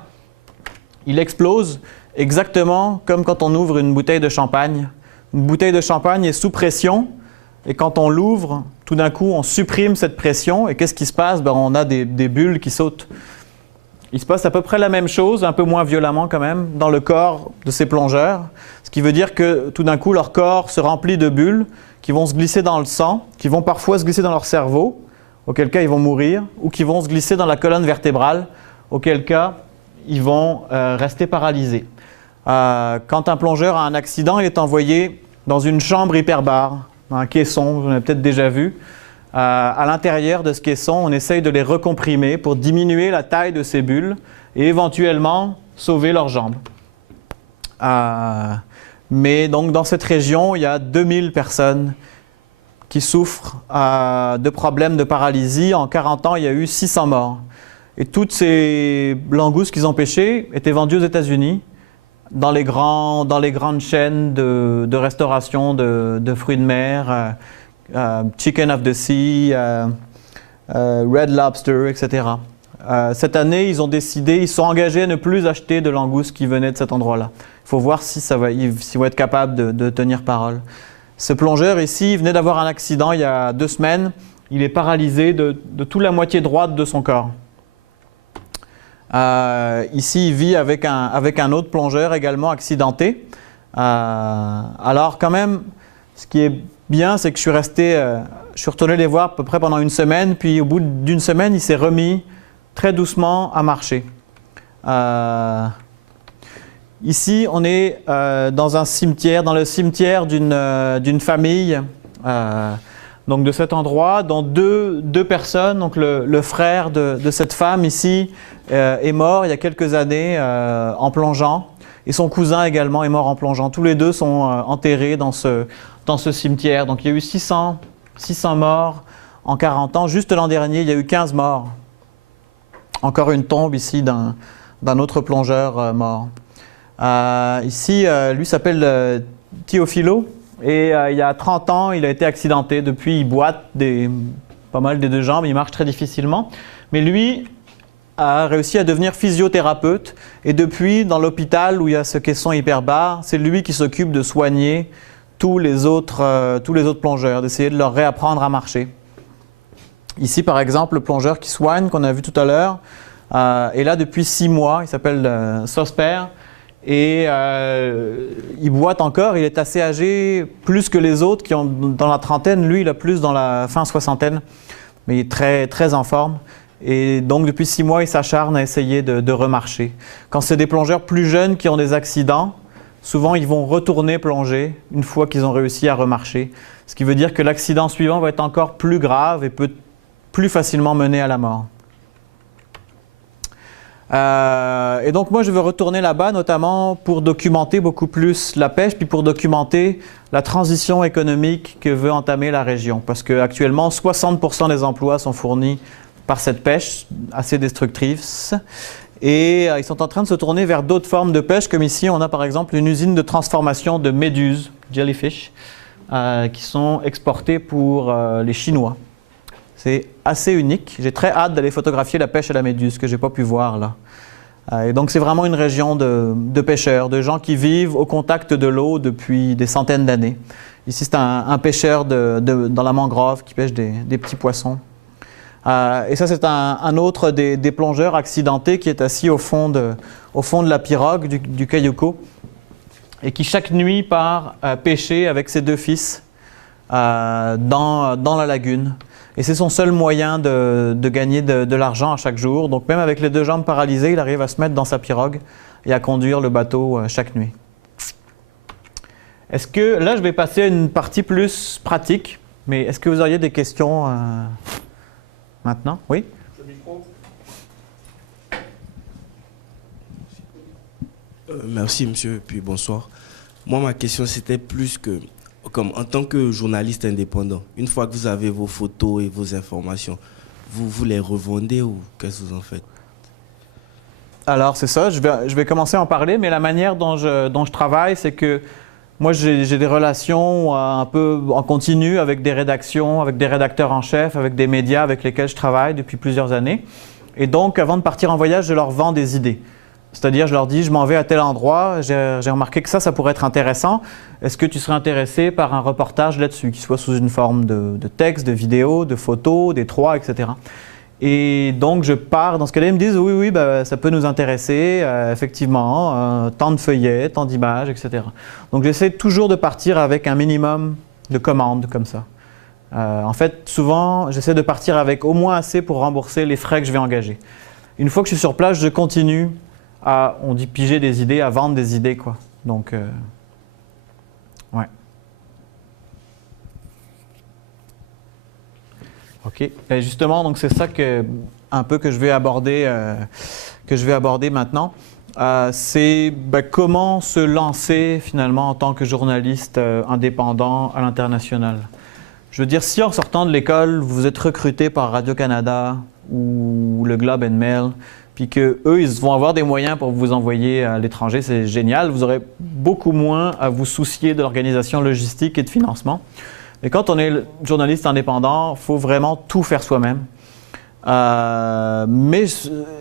il explose exactement comme quand on ouvre une bouteille de champagne. Une bouteille de champagne est sous pression. Et quand on l'ouvre, tout d'un coup, on supprime cette pression. Et qu'est-ce qui se passe? On a des bulles qui sautent. Il se passe à peu près la même chose, un peu moins violemment quand même, dans le corps de ces plongeurs. Ce qui veut dire que tout d'un coup, leur corps se remplit de bulles qui vont se glisser dans le sang, qui vont parfois se glisser dans leur cerveau, auquel cas ils vont mourir, ou qui vont se glisser dans la colonne vertébrale, auquel cas ils vont rester paralysés. Quand un plongeur a un accident, il est envoyé dans une chambre hyperbare, un caisson, vous en avez peut-être déjà vu. À l'intérieur de ce caisson, on essaye de les recomprimer pour diminuer la taille de ces bulles et éventuellement sauver leurs jambes. Mais donc dans cette région, il y a 2000 personnes qui souffrent de problèmes de paralysie. En 40 ans, il y a eu 600 morts. Et toutes ces langoustes qu'ils ont pêchées étaient vendues aux États-Unis dans les grandes chaînes de restauration de fruits de mer, Chicken of the Sea, Red Lobster, etc. Cette année, ils sont engagés à ne plus acheter de langoustes qui venaient de cet endroit-là. Il faut voir s'ils vont être capables de tenir parole. Ce plongeur ici, il venait d'avoir un accident il y a 2 semaines. Il est paralysé de toute la moitié droite de son corps. Ici, il vit avec un autre plongeur également accidenté. Alors quand même, ce qui est bien, c'est que je suis retourné les voir à peu près pendant 1 semaine, puis au bout d'1 semaine, il s'est remis très doucement à marcher. Ici, on est dans un cimetière, dans le cimetière d'une famille donc de cet endroit, dont deux personnes. Donc le frère de cette femme ici est mort il y a quelques années en plongeant, et son cousin également est mort en plongeant. Tous les deux sont enterrés dans ce cimetière. Donc il y a eu 600 morts en 40 ans. Juste l'an dernier, il y a eu 15 morts. Encore une tombe ici d'un autre plongeur mort. Ici, lui s'appelle Teofilo, et il y a 30 ans, il a été accidenté. Depuis, il boite pas mal des deux jambes, il marche très difficilement. Mais lui a réussi à devenir physiothérapeute, et depuis, dans l'hôpital où il y a ce caisson hyperbare, c'est lui qui s'occupe de soigner tous les autres plongeurs, d'essayer de leur réapprendre à marcher. Ici, par exemple, le plongeur qui soigne, qu'on a vu tout à l'heure, est là depuis 6 mois, il s'appelle Sosper. Et il boite encore, il est assez âgé, plus que les autres qui ont dans la trentaine. Lui, il a plus dans la fin soixantaine, mais il est très, très en forme. Et donc, depuis 6 mois, il s'acharne à essayer de remarcher. Quand c'est des plongeurs plus jeunes qui ont des accidents, souvent, ils vont retourner plonger une fois qu'ils ont réussi à remarcher. Ce qui veut dire que l'accident suivant va être encore plus grave et peut plus facilement mener à la mort. Et donc moi je veux retourner là-bas notamment pour documenter beaucoup plus la pêche, puis pour documenter la transition économique que veut entamer la région, parce qu'actuellement 60% des emplois sont fournis par cette pêche assez destructrice, et ils sont en train de se tourner vers d'autres formes de pêche, comme ici on a par exemple une usine de transformation de méduses, jellyfish, qui sont exportées pour les Chinois. C'est assez unique. J'ai très hâte d'aller photographier la pêche à la méduse, que je n'ai pas pu voir là. Et donc c'est vraiment une région de pêcheurs, de gens qui vivent au contact de l'eau depuis des centaines d'années. Ici c'est un pêcheur dans la mangrove qui pêche des petits poissons. Et ça c'est un autre des plongeurs accidentés qui est assis au fond de la pirogue du Cayuco, et qui chaque nuit part pêcher avec ses 2 fils dans la lagune. Et c'est son seul moyen de gagner de l'argent à chaque jour. Donc même avec les 2 jambes paralysées, il arrive à se mettre dans sa pirogue et à conduire le bateau chaque nuit. Est-ce que, là je vais passer à une partie plus pratique, mais est-ce que vous auriez des questions maintenant? Oui? Merci monsieur, puis bonsoir. Moi ma question c'était plus que, comme en tant que journaliste indépendant, une fois que vous avez vos photos et vos informations, vous les revendez ou qu'est-ce que vous en faites? Alors c'est ça, je vais commencer à en parler, mais la manière dont je travaille, c'est que moi j'ai des relations un peu en continu avec des rédactions, avec des rédacteurs en chef, avec des médias avec lesquels je travaille depuis plusieurs années. Et donc avant de partir en voyage, je leur vends des idées. C'est-à-dire, je leur dis, je m'en vais à tel endroit, j'ai remarqué que ça pourrait être intéressant. Est-ce que tu serais intéressé par un reportage là-dessus, qui soit sous une forme de texte, de vidéo, de photos, d'étroits, etc. Et donc, je pars, dans ce cas-là, ils me disent, oui, bah, ça peut nous intéresser, effectivement, tant de feuillets, tant d'images, etc. Donc, j'essaie toujours de partir avec un minimum de commandes comme ça. En fait, souvent, j'essaie de partir avec au moins assez pour rembourser les frais que je vais engager. Une fois que je suis sur place, je continue à, on dit piger des idées, à vendre des idées, quoi. Donc, ouais. OK. Et justement, donc c'est ça un peu que je vais aborder maintenant. C'est comment se lancer finalement en tant que journaliste indépendant à l'international. Je veux dire, si en sortant de l'école, vous êtes recruté par Radio-Canada ou le Globe and Mail, puis qu'eux, ils vont avoir des moyens pour vous envoyer à l'étranger, c'est génial. Vous aurez beaucoup moins à vous soucier de l'organisation logistique et de financement. Et quand on est journaliste indépendant, il faut vraiment tout faire soi-même. Mais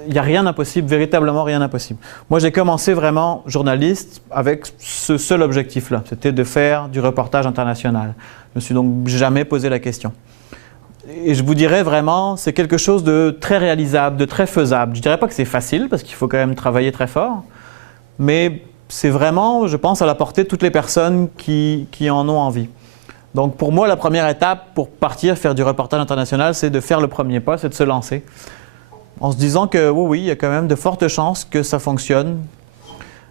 il n'y a rien d'impossible, véritablement rien d'impossible. Moi, j'ai commencé vraiment journaliste avec ce seul objectif-là. C'était de faire du reportage international. Je ne me suis donc jamais posé la question. Et je vous dirais vraiment, c'est quelque chose de très réalisable, de très faisable. Je ne dirais pas que c'est facile, parce qu'il faut quand même travailler très fort, mais c'est vraiment, je pense, à la portée de toutes les personnes qui en ont envie. Donc pour moi, la première étape pour partir faire du reportage international, c'est de faire le premier pas, c'est de se lancer. en se disant que oui, il y a quand même de fortes chances que ça fonctionne.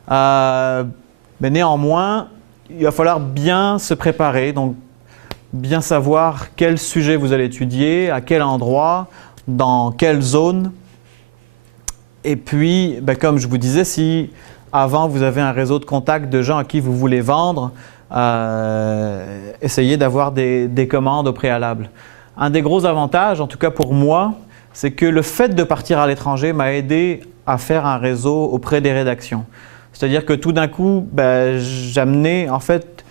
Mais néanmoins, il va falloir bien se préparer, donc bien savoir quel sujet vous allez étudier, à quel endroit, dans quelle zone. Et puis, comme je vous disais, si avant vous avez un réseau de contacts de gens à qui vous voulez vendre, essayez d'avoir des commandes au préalable. Un des gros avantages, en tout cas pour moi, c'est que le fait de partir à l'étranger m'a aidé à faire un réseau auprès des rédactions. C'est-à-dire que tout d'un coup, j'amenais en fait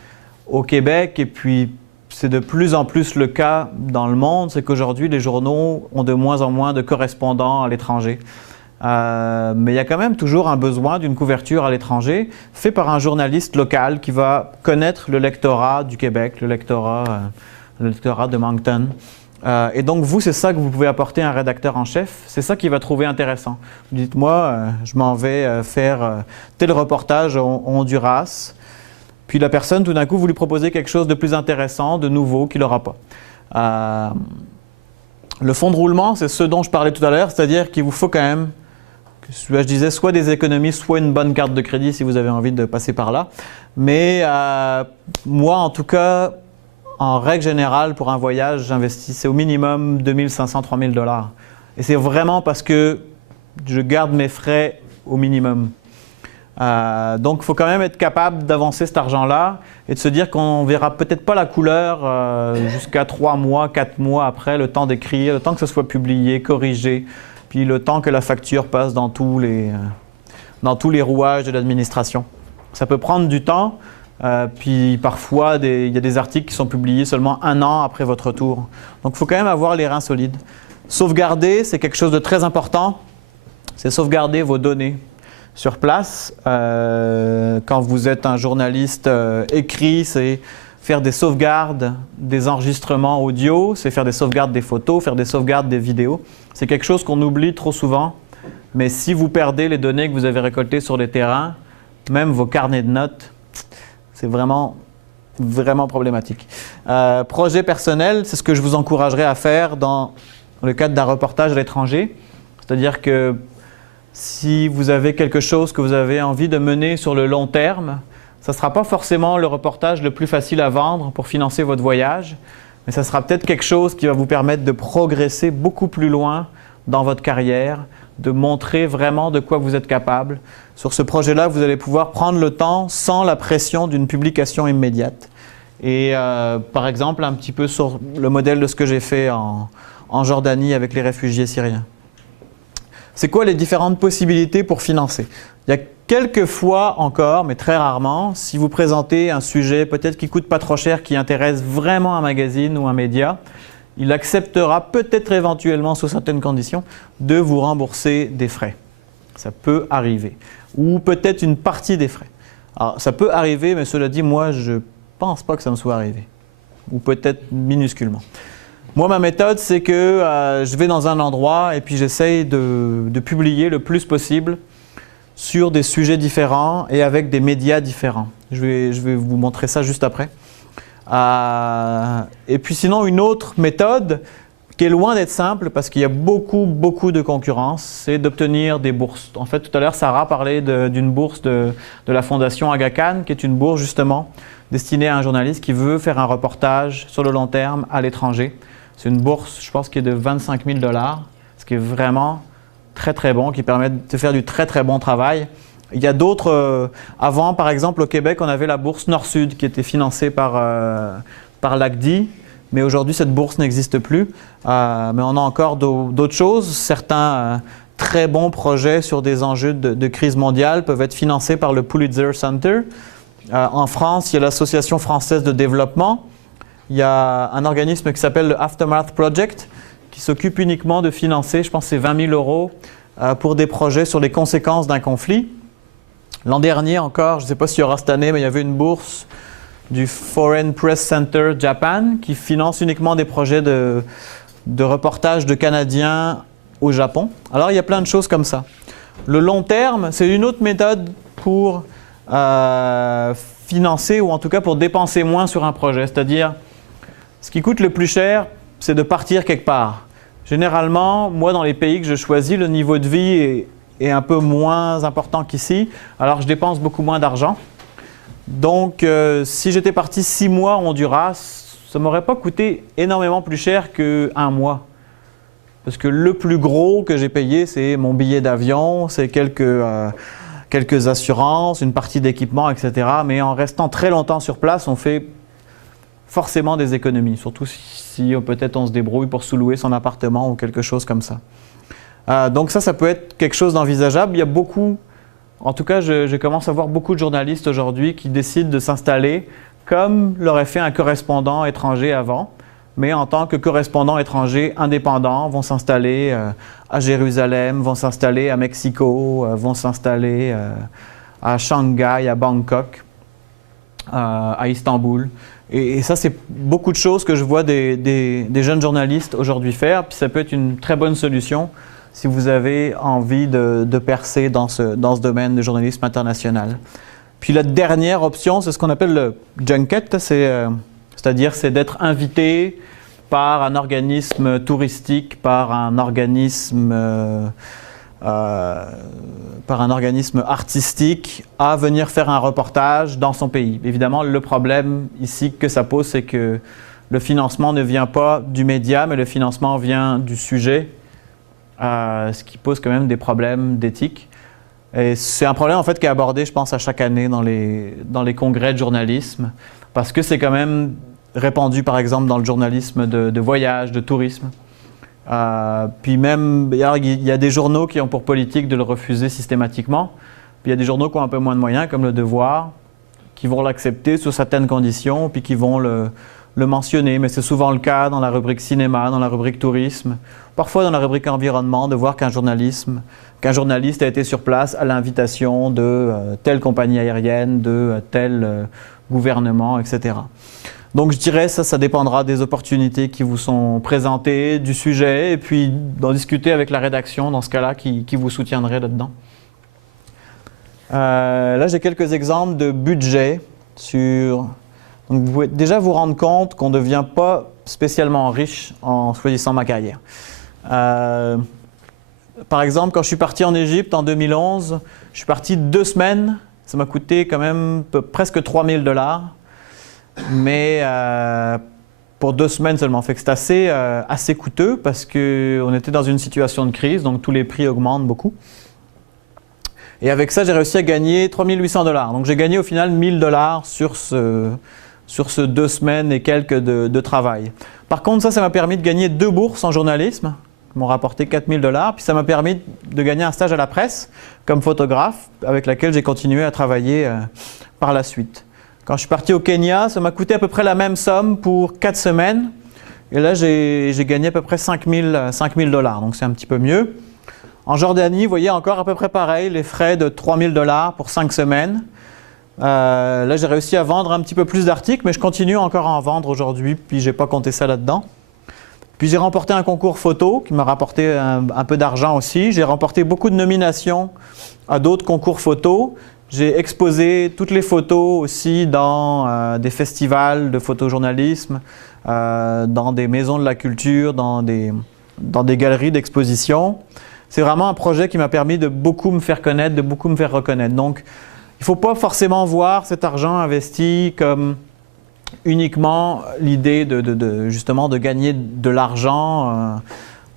au Québec, et puis c'est de plus en plus le cas dans le monde, c'est qu'aujourd'hui les journaux ont de moins en moins de correspondants à l'étranger. Mais il y a quand même toujours un besoin d'une couverture à l'étranger, fait par un journaliste local qui va connaître le lectorat du Québec, le lectorat de Moncton. Et donc vous, c'est ça que vous pouvez apporter à un rédacteur en chef, c'est ça qu'il va trouver intéressant. Dites-moi, je m'en vais faire tel reportage au Honduras, puis la personne, tout d'un coup, vous lui proposez quelque chose de plus intéressant, de nouveau, qu'il n'aura pas. Le fonds de roulement, c'est ce dont je parlais tout à l'heure, c'est-à-dire qu'il vous faut quand même, je disais, soit des économies, soit une bonne carte de crédit si vous avez envie de passer par là. Mais moi, en tout cas, en règle générale, pour un voyage, j'investissais au minimum 2 500 à 3 000 $. Et c'est vraiment parce que je garde mes frais au minimum. Donc, il faut quand même être capable d'avancer cet argent-là et de se dire qu'on ne verra peut-être pas la couleur jusqu'à 3 mois, 4 mois après, le temps d'écrire, le temps que ce soit publié, corrigé, puis le temps que la facture passe dans tous les rouages de l'administration. Ça peut prendre du temps. Puis parfois, il y a des articles qui sont publiés seulement 1 an après votre retour. Donc, il faut quand même avoir les reins solides. Sauvegarder, c'est quelque chose de très important. C'est sauvegarder vos données sur place. Quand vous êtes un journaliste écrit, c'est faire des sauvegardes des enregistrements audio, c'est faire des sauvegardes des photos, faire des sauvegardes des vidéos. C'est quelque chose qu'on oublie trop souvent. Mais si vous perdez les données que vous avez récoltées sur les terrains, même vos carnets de notes, c'est vraiment problématique. Projet personnel, c'est ce que je vous encouragerais à faire dans le cadre d'un reportage à l'étranger. C'est-à-dire que si vous avez quelque chose que vous avez envie de mener sur le long terme, ça ne sera pas forcément le reportage le plus facile à vendre pour financer votre voyage, mais ça sera peut-être quelque chose qui va vous permettre de progresser beaucoup plus loin dans votre carrière, de montrer vraiment de quoi vous êtes capable. Sur ce projet-là, vous allez pouvoir prendre le temps sans la pression d'une publication immédiate. Et par exemple, un petit peu sur le modèle de ce que j'ai fait en Jordanie avec les réfugiés syriens. C'est quoi les différentes possibilités pour financer? Il y a quelques fois encore, mais très rarement, si vous présentez un sujet peut-être qui ne coûte pas trop cher, qui intéresse vraiment un magazine ou un média, il acceptera peut-être éventuellement, sous certaines conditions, de vous rembourser des frais. Ça peut arriver. Ou peut-être une partie des frais. Alors, ça peut arriver, mais cela dit, moi, je ne pense pas que ça me soit arrivé. Ou peut-être minusculement. Moi, ma méthode, c'est que je vais dans un endroit et puis j'essaye de publier le plus possible sur des sujets différents et avec des médias différents. Je vais vous montrer ça juste après. Et puis sinon, une autre méthode qui est loin d'être simple parce qu'il y a beaucoup de concurrence, c'est d'obtenir des bourses. En fait, tout à l'heure, Sarah parlait d'une bourse de la Fondation Aga Khan, qui est une bourse justement destinée à un journaliste qui veut faire un reportage sur le long terme à l'étranger. C'est une bourse, je pense, qui est de 25 000 $, ce qui est vraiment très bon, qui permet de faire du très bon travail. Il y a d'autres, avant par exemple au Québec, on avait la bourse Nord-Sud qui était financée par l'ACDI, mais aujourd'hui cette bourse n'existe plus. Mais on a encore d'autres choses. Certains très bons projets sur des enjeux de crise mondiale peuvent être financés par le Pulitzer Center. En France, il y a l'Association française de développement. Il y a un organisme qui s'appelle le Aftermath Project qui s'occupe uniquement de financer, je pense que c'est 20 000 € pour des projets sur les conséquences d'un conflit. L'an dernier encore, je ne sais pas s'il y aura cette année, mais il y avait une bourse du Foreign Press Center Japan qui finance uniquement des projets de reportage de Canadiens au Japon. Alors il y a plein de choses comme ça. Le long terme, c'est une autre méthode pour financer ou en tout cas pour dépenser moins sur un projet. C'est-à-dire, ce qui coûte le plus cher, c'est de partir quelque part. Généralement, moi, dans les pays que je choisis, le niveau de vie est un peu moins important qu'ici. Alors, je dépense beaucoup moins d'argent. Donc, si j'étais parti 6 mois en Honduras, ça ne m'aurait pas coûté énormément plus cher qu'un mois. Parce que le plus gros que j'ai payé, c'est mon billet d'avion, c'est quelques assurances, une partie d'équipement, etc. Mais en restant très longtemps sur place, on fait forcément des économies. Surtout si peut-être on se débrouille pour sous-louer son appartement ou quelque chose comme ça. Donc ça peut être quelque chose d'envisageable. Il y a beaucoup, en tout cas, je commence à voir beaucoup de journalistes aujourd'hui qui décident de s'installer comme l'aurait fait un correspondant étranger avant, mais en tant que correspondant étranger indépendant, vont s'installer à Jérusalem, vont s'installer à Mexico, vont s'installer à Shanghai, à Bangkok, à Istanbul. Et ça, c'est beaucoup de choses que je vois des jeunes journalistes aujourd'hui faire, puis ça peut être une très bonne solution si vous avez envie de percer dans ce domaine de journalisme international. Puis la dernière option, c'est ce qu'on appelle le junket, c'est-à-dire c'est d'être invité par un organisme touristique, par un organisme artistique à venir faire un reportage dans son pays. Évidemment, le problème ici que ça pose, c'est que le financement ne vient pas du média, mais le financement vient du sujet, ce qui pose quand même des problèmes d'éthique. Et c'est un problème en fait qui est abordé, je pense, à chaque année dans les congrès de journalisme, parce que c'est quand même répandu, par exemple, dans le journalisme de voyage, de tourisme. Puis même, il y a des journaux qui ont pour politique de le refuser systématiquement. Puis il y a des journaux qui ont un peu moins de moyens, comme Le Devoir, qui vont l'accepter sous certaines conditions, puis qui vont le mentionner. Mais c'est souvent le cas dans la rubrique cinéma, dans la rubrique tourisme, parfois dans la rubrique environnement, de voir qu'un journaliste a été sur place à l'invitation de telle compagnie aérienne, de tel gouvernement, etc. Donc je dirais ça dépendra des opportunités qui vous sont présentées, du sujet, et puis d'en discuter avec la rédaction, dans ce cas-là, qui vous soutiendrait là-dedans. Là, j'ai quelques exemples de budget sur... Donc vous pouvez déjà vous rendre compte qu'on ne devient pas spécialement riche en choisissant ma carrière. Par exemple, quand je suis parti en Égypte en 2011, je suis parti 2 semaines. Ça m'a coûté quand même presque 3 000 $. Mais pour 2 semaines seulement. Fait que c'est assez coûteux parce qu'on était dans une situation de crise, donc tous les prix augmentent beaucoup. Et avec ça, j'ai réussi à gagner 3 800 $. Donc j'ai gagné au final 1 000 $ sur ce 2 semaines et quelques de travail. Par contre, ça m'a permis de gagner 2 bourses en journalisme, qui m'ont rapporté 4 000 $. Puis ça m'a permis de gagner un stage à la presse comme photographe, avec laquelle j'ai continué à travailler par la suite. Quand je suis parti au Kenya, ça m'a coûté à peu près la même somme pour 4 semaines. Et là, j'ai gagné à peu près 5 000 $. Donc c'est un petit peu mieux. En Jordanie, vous voyez, encore à peu près pareil, les frais de 3 000 $ pour 5 semaines. Là, j'ai réussi à vendre un petit peu plus d'articles, mais je continue encore à en vendre aujourd'hui, puis je n'ai pas compté ça là-dedans. Puis j'ai remporté un concours photo qui m'a rapporté un peu d'argent aussi. J'ai remporté beaucoup de nominations à d'autres concours photos. J'ai exposé toutes les photos aussi dans des festivals de photojournalisme, dans des maisons de la culture, dans des galeries d'exposition. C'est vraiment un projet qui m'a permis de beaucoup me faire connaître, de beaucoup me faire reconnaître. Donc, il ne faut pas forcément voir cet argent investi comme uniquement l'idée justement de gagner de l'argent,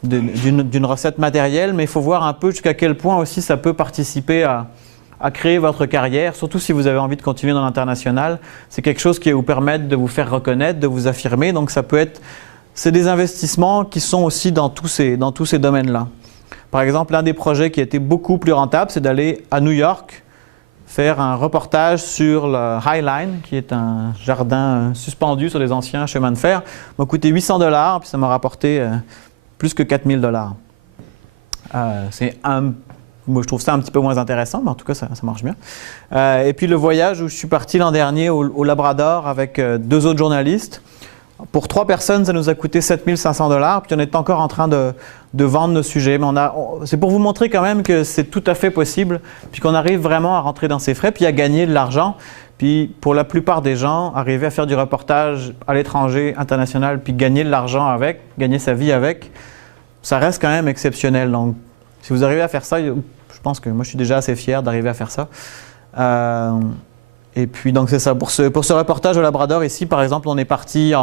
d'une recette matérielle, mais il faut voir un peu jusqu'à quel point aussi ça peut participer à créer votre carrière, surtout si vous avez envie de continuer dans l'international. C'est quelque chose qui va vous permettre de vous faire reconnaître, de vous affirmer. Donc ça peut être, c'est des investissements qui sont aussi dans tous ces domaines-là. Par exemple, l'un des projets qui a été beaucoup plus rentable, c'est d'aller à New York faire un reportage sur le High Line, qui est un jardin suspendu sur les anciens chemins de fer. Ça m'a coûté 800 $, puis ça m'a rapporté plus que 4 000 $. Moi, je trouve ça un petit peu moins intéressant, mais en tout cas, ça marche bien. Et puis le voyage où je suis parti l'an dernier au Labrador avec 2 autres journalistes. Pour 3 personnes, ça nous a coûté 7 500 $, puis on est encore en train de vendre nos sujets. Mais c'est pour vous montrer quand même que c'est tout à fait possible, puis qu'on arrive vraiment à rentrer dans ses frais, puis à gagner de l'argent. Puis pour la plupart des gens, arriver à faire du reportage à l'étranger, international, puis gagner de l'argent avec, gagner sa vie avec, ça reste quand même exceptionnel. Donc, si vous arrivez à faire ça, je pense que moi, je suis déjà assez fier d'arriver à faire ça. Et puis, donc, c'est ça. Pour ce reportage au Labrador, ici, par exemple, on est parti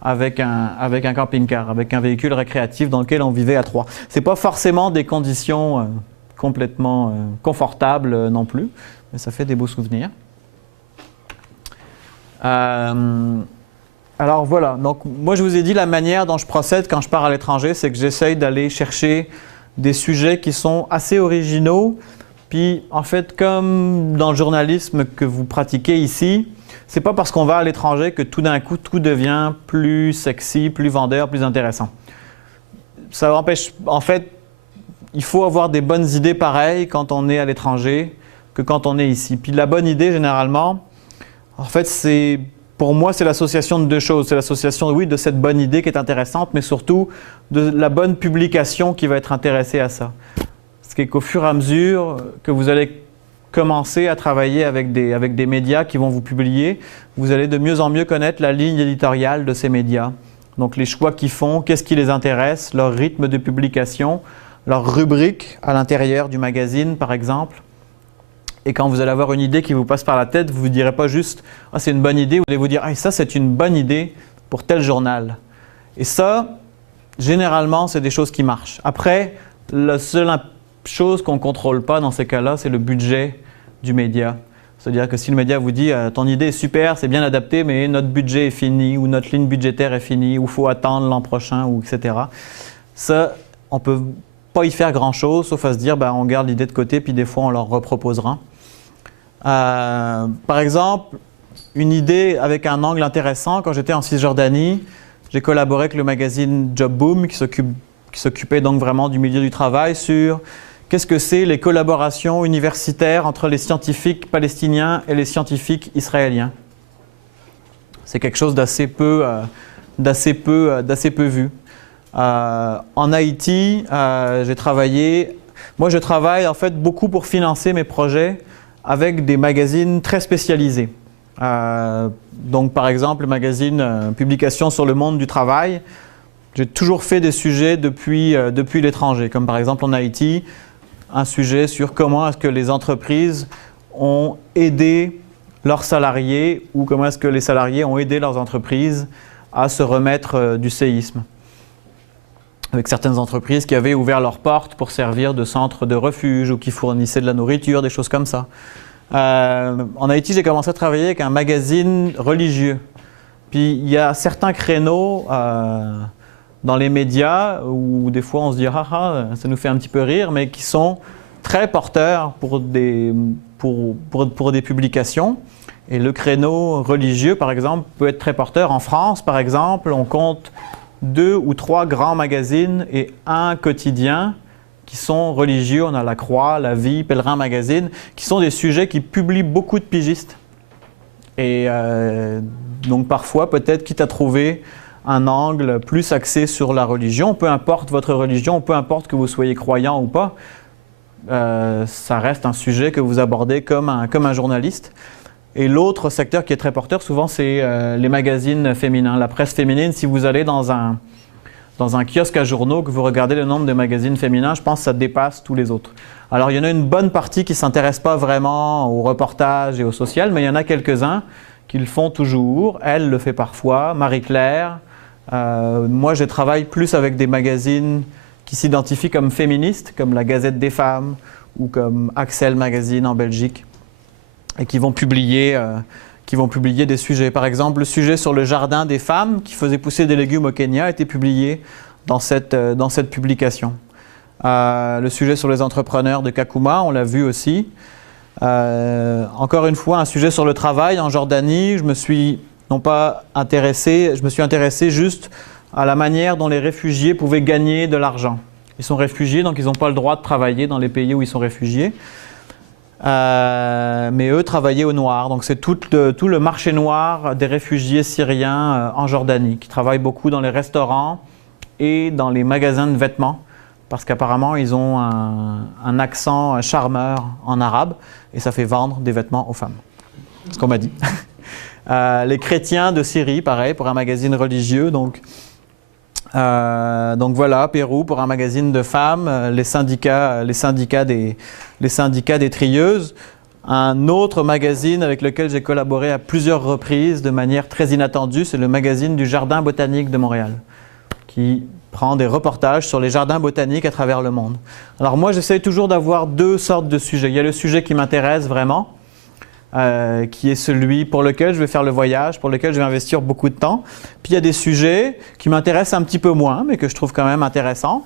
avec un camping-car, avec un véhicule récréatif dans lequel on vivait à 3. Ce n'est pas forcément des conditions complètement confortables non plus, mais ça fait des beaux souvenirs. Alors voilà, donc moi je vous ai dit la manière dont je procède quand je pars à l'étranger, c'est que j'essaye d'aller chercher des sujets qui sont assez originaux. Puis en fait, comme dans le journalisme que vous pratiquez ici, c'est pas parce qu'on va à l'étranger que tout d'un coup tout devient plus sexy, plus vendeur, plus intéressant. Ça empêche, en fait, il faut avoir des bonnes idées pareilles quand on est à l'étranger que quand on est ici. Puis la bonne idée généralement, en fait, pour moi, c'est l'association de deux choses. C'est l'association, oui, de cette bonne idée qui est intéressante, mais surtout de la bonne publication qui va être intéressée à ça. Ce qui est qu'au fur et à mesure que vous allez commencer à travailler avec des médias qui vont vous publier, vous allez de mieux en mieux connaître la ligne éditoriale de ces médias. Donc les choix qu'ils font, qu'est-ce qui les intéresse, leur rythme de publication, leur rubrique à l'intérieur du magazine, par exemple. Et quand vous allez avoir une idée qui vous passe par la tête, vous ne vous direz pas juste « Ah, c'est une bonne idée », vous allez vous dire « Ah, ça, c'est une bonne idée pour tel journal ». Et ça, généralement, c'est des choses qui marchent. Après, la seule chose qu'on ne contrôle pas dans ces cas-là, c'est le budget du média. C'est-à-dire que si le média vous dit « Ton idée est super, c'est bien adapté, mais notre budget est fini » ou « Notre ligne budgétaire est finie » ou « Il faut attendre l'an prochain » ou etc. Ça, on ne peut pas y faire grand-chose, sauf à se dire on garde l'idée de côté, puis des fois, on leur reproposera. Par exemple, une idée avec un angle intéressant, quand j'étais en Cisjordanie, j'ai collaboré avec le magazine Job Boom qui s'occupait donc vraiment du milieu du travail sur qu'est-ce que c'est les collaborations universitaires entre les scientifiques palestiniens et les scientifiques israéliens. C'est quelque chose d'assez peu vu. En Haïti, j'ai travaillé. Moi, je travaille en fait beaucoup pour financer mes projets avec des magazines très spécialisés. Donc, par exemple, le magazine Publication sur le monde du travail. J'ai toujours fait des sujets depuis l'étranger, comme par exemple en Haïti, un sujet sur comment est-ce que les entreprises ont aidé leurs salariés ou comment est-ce que les salariés ont aidé leurs entreprises à se remettre du séisme. Avec certaines entreprises qui avaient ouvert leurs portes pour servir de centre de refuge ou qui fournissaient de la nourriture, des choses comme ça. En Haïti, j'ai commencé à travailler avec un magazine religieux. Puis il y a certains créneaux dans les médias où des fois on se dit « Ah ah, ça nous fait un petit peu rire », mais qui sont très porteurs pour des publications. Et le créneau religieux, par exemple, peut être très porteur. En France, par exemple, on compte 2 ou 3 grands magazines et un quotidien qui sont religieux. On a La Croix, La Vie, Pèlerin Magazine, qui sont des sujets qui publient beaucoup de pigistes. Et donc parfois, peut-être, quitte à trouver un angle plus axé sur la religion, peu importe votre religion, peu importe que vous soyez croyant ou pas, ça reste un sujet que vous abordez comme un journaliste. Et l'autre secteur qui est très porteur, souvent, c'est les magazines féminins, la presse féminine. Si vous allez dans un kiosque à journaux, que vous regardez le nombre de magazines féminins, je pense que ça dépasse tous les autres. Alors, il y en a une bonne partie qui ne s'intéresse pas vraiment au reportage et au social, mais il y en a quelques-uns qui le font toujours. Elle le fait parfois, Marie-Claire. Moi, je travaille plus avec des magazines qui s'identifient comme féministes, comme la Gazette des femmes ou comme Axel Magazine en Belgique, et qui vont publier des sujets. Par exemple, le sujet sur le jardin des femmes qui faisait pousser des légumes au Kenya a été publié dans cette publication. Le sujet sur les entrepreneurs de Kakuma, on l'a vu aussi. Encore une fois, un sujet sur le travail en Jordanie. Je me suis intéressé juste à la manière dont les réfugiés pouvaient gagner de l'argent. Ils sont réfugiés, donc ils n'ont pas le droit de travailler dans les pays où ils sont réfugiés. Mais eux travaillaient au noir. Donc c'est tout le marché noir des réfugiés syriens en Jordanie, qui travaillent beaucoup dans les restaurants et dans les magasins de vêtements, parce qu'apparemment ils ont un accent charmeur en arabe, et ça fait vendre des vêtements aux femmes. C'est ce qu'on m'a dit. Les chrétiens de Syrie, pareil, pour un magazine religieux. Donc, Donc voilà, Pérou pour un magazine de femmes, les syndicats des trieuses. Un autre magazine avec lequel j'ai collaboré à plusieurs reprises de manière très inattendue, c'est le magazine du Jardin botanique de Montréal, qui prend des reportages sur les jardins botaniques à travers le monde. Alors moi, j'essaie toujours d'avoir deux sortes de sujets. Il y a le sujet qui m'intéresse vraiment, qui est celui pour lequel je vais faire le voyage, pour lequel je vais investir beaucoup de temps. Puis il y a des sujets qui m'intéressent un petit peu moins, mais que je trouve quand même intéressants,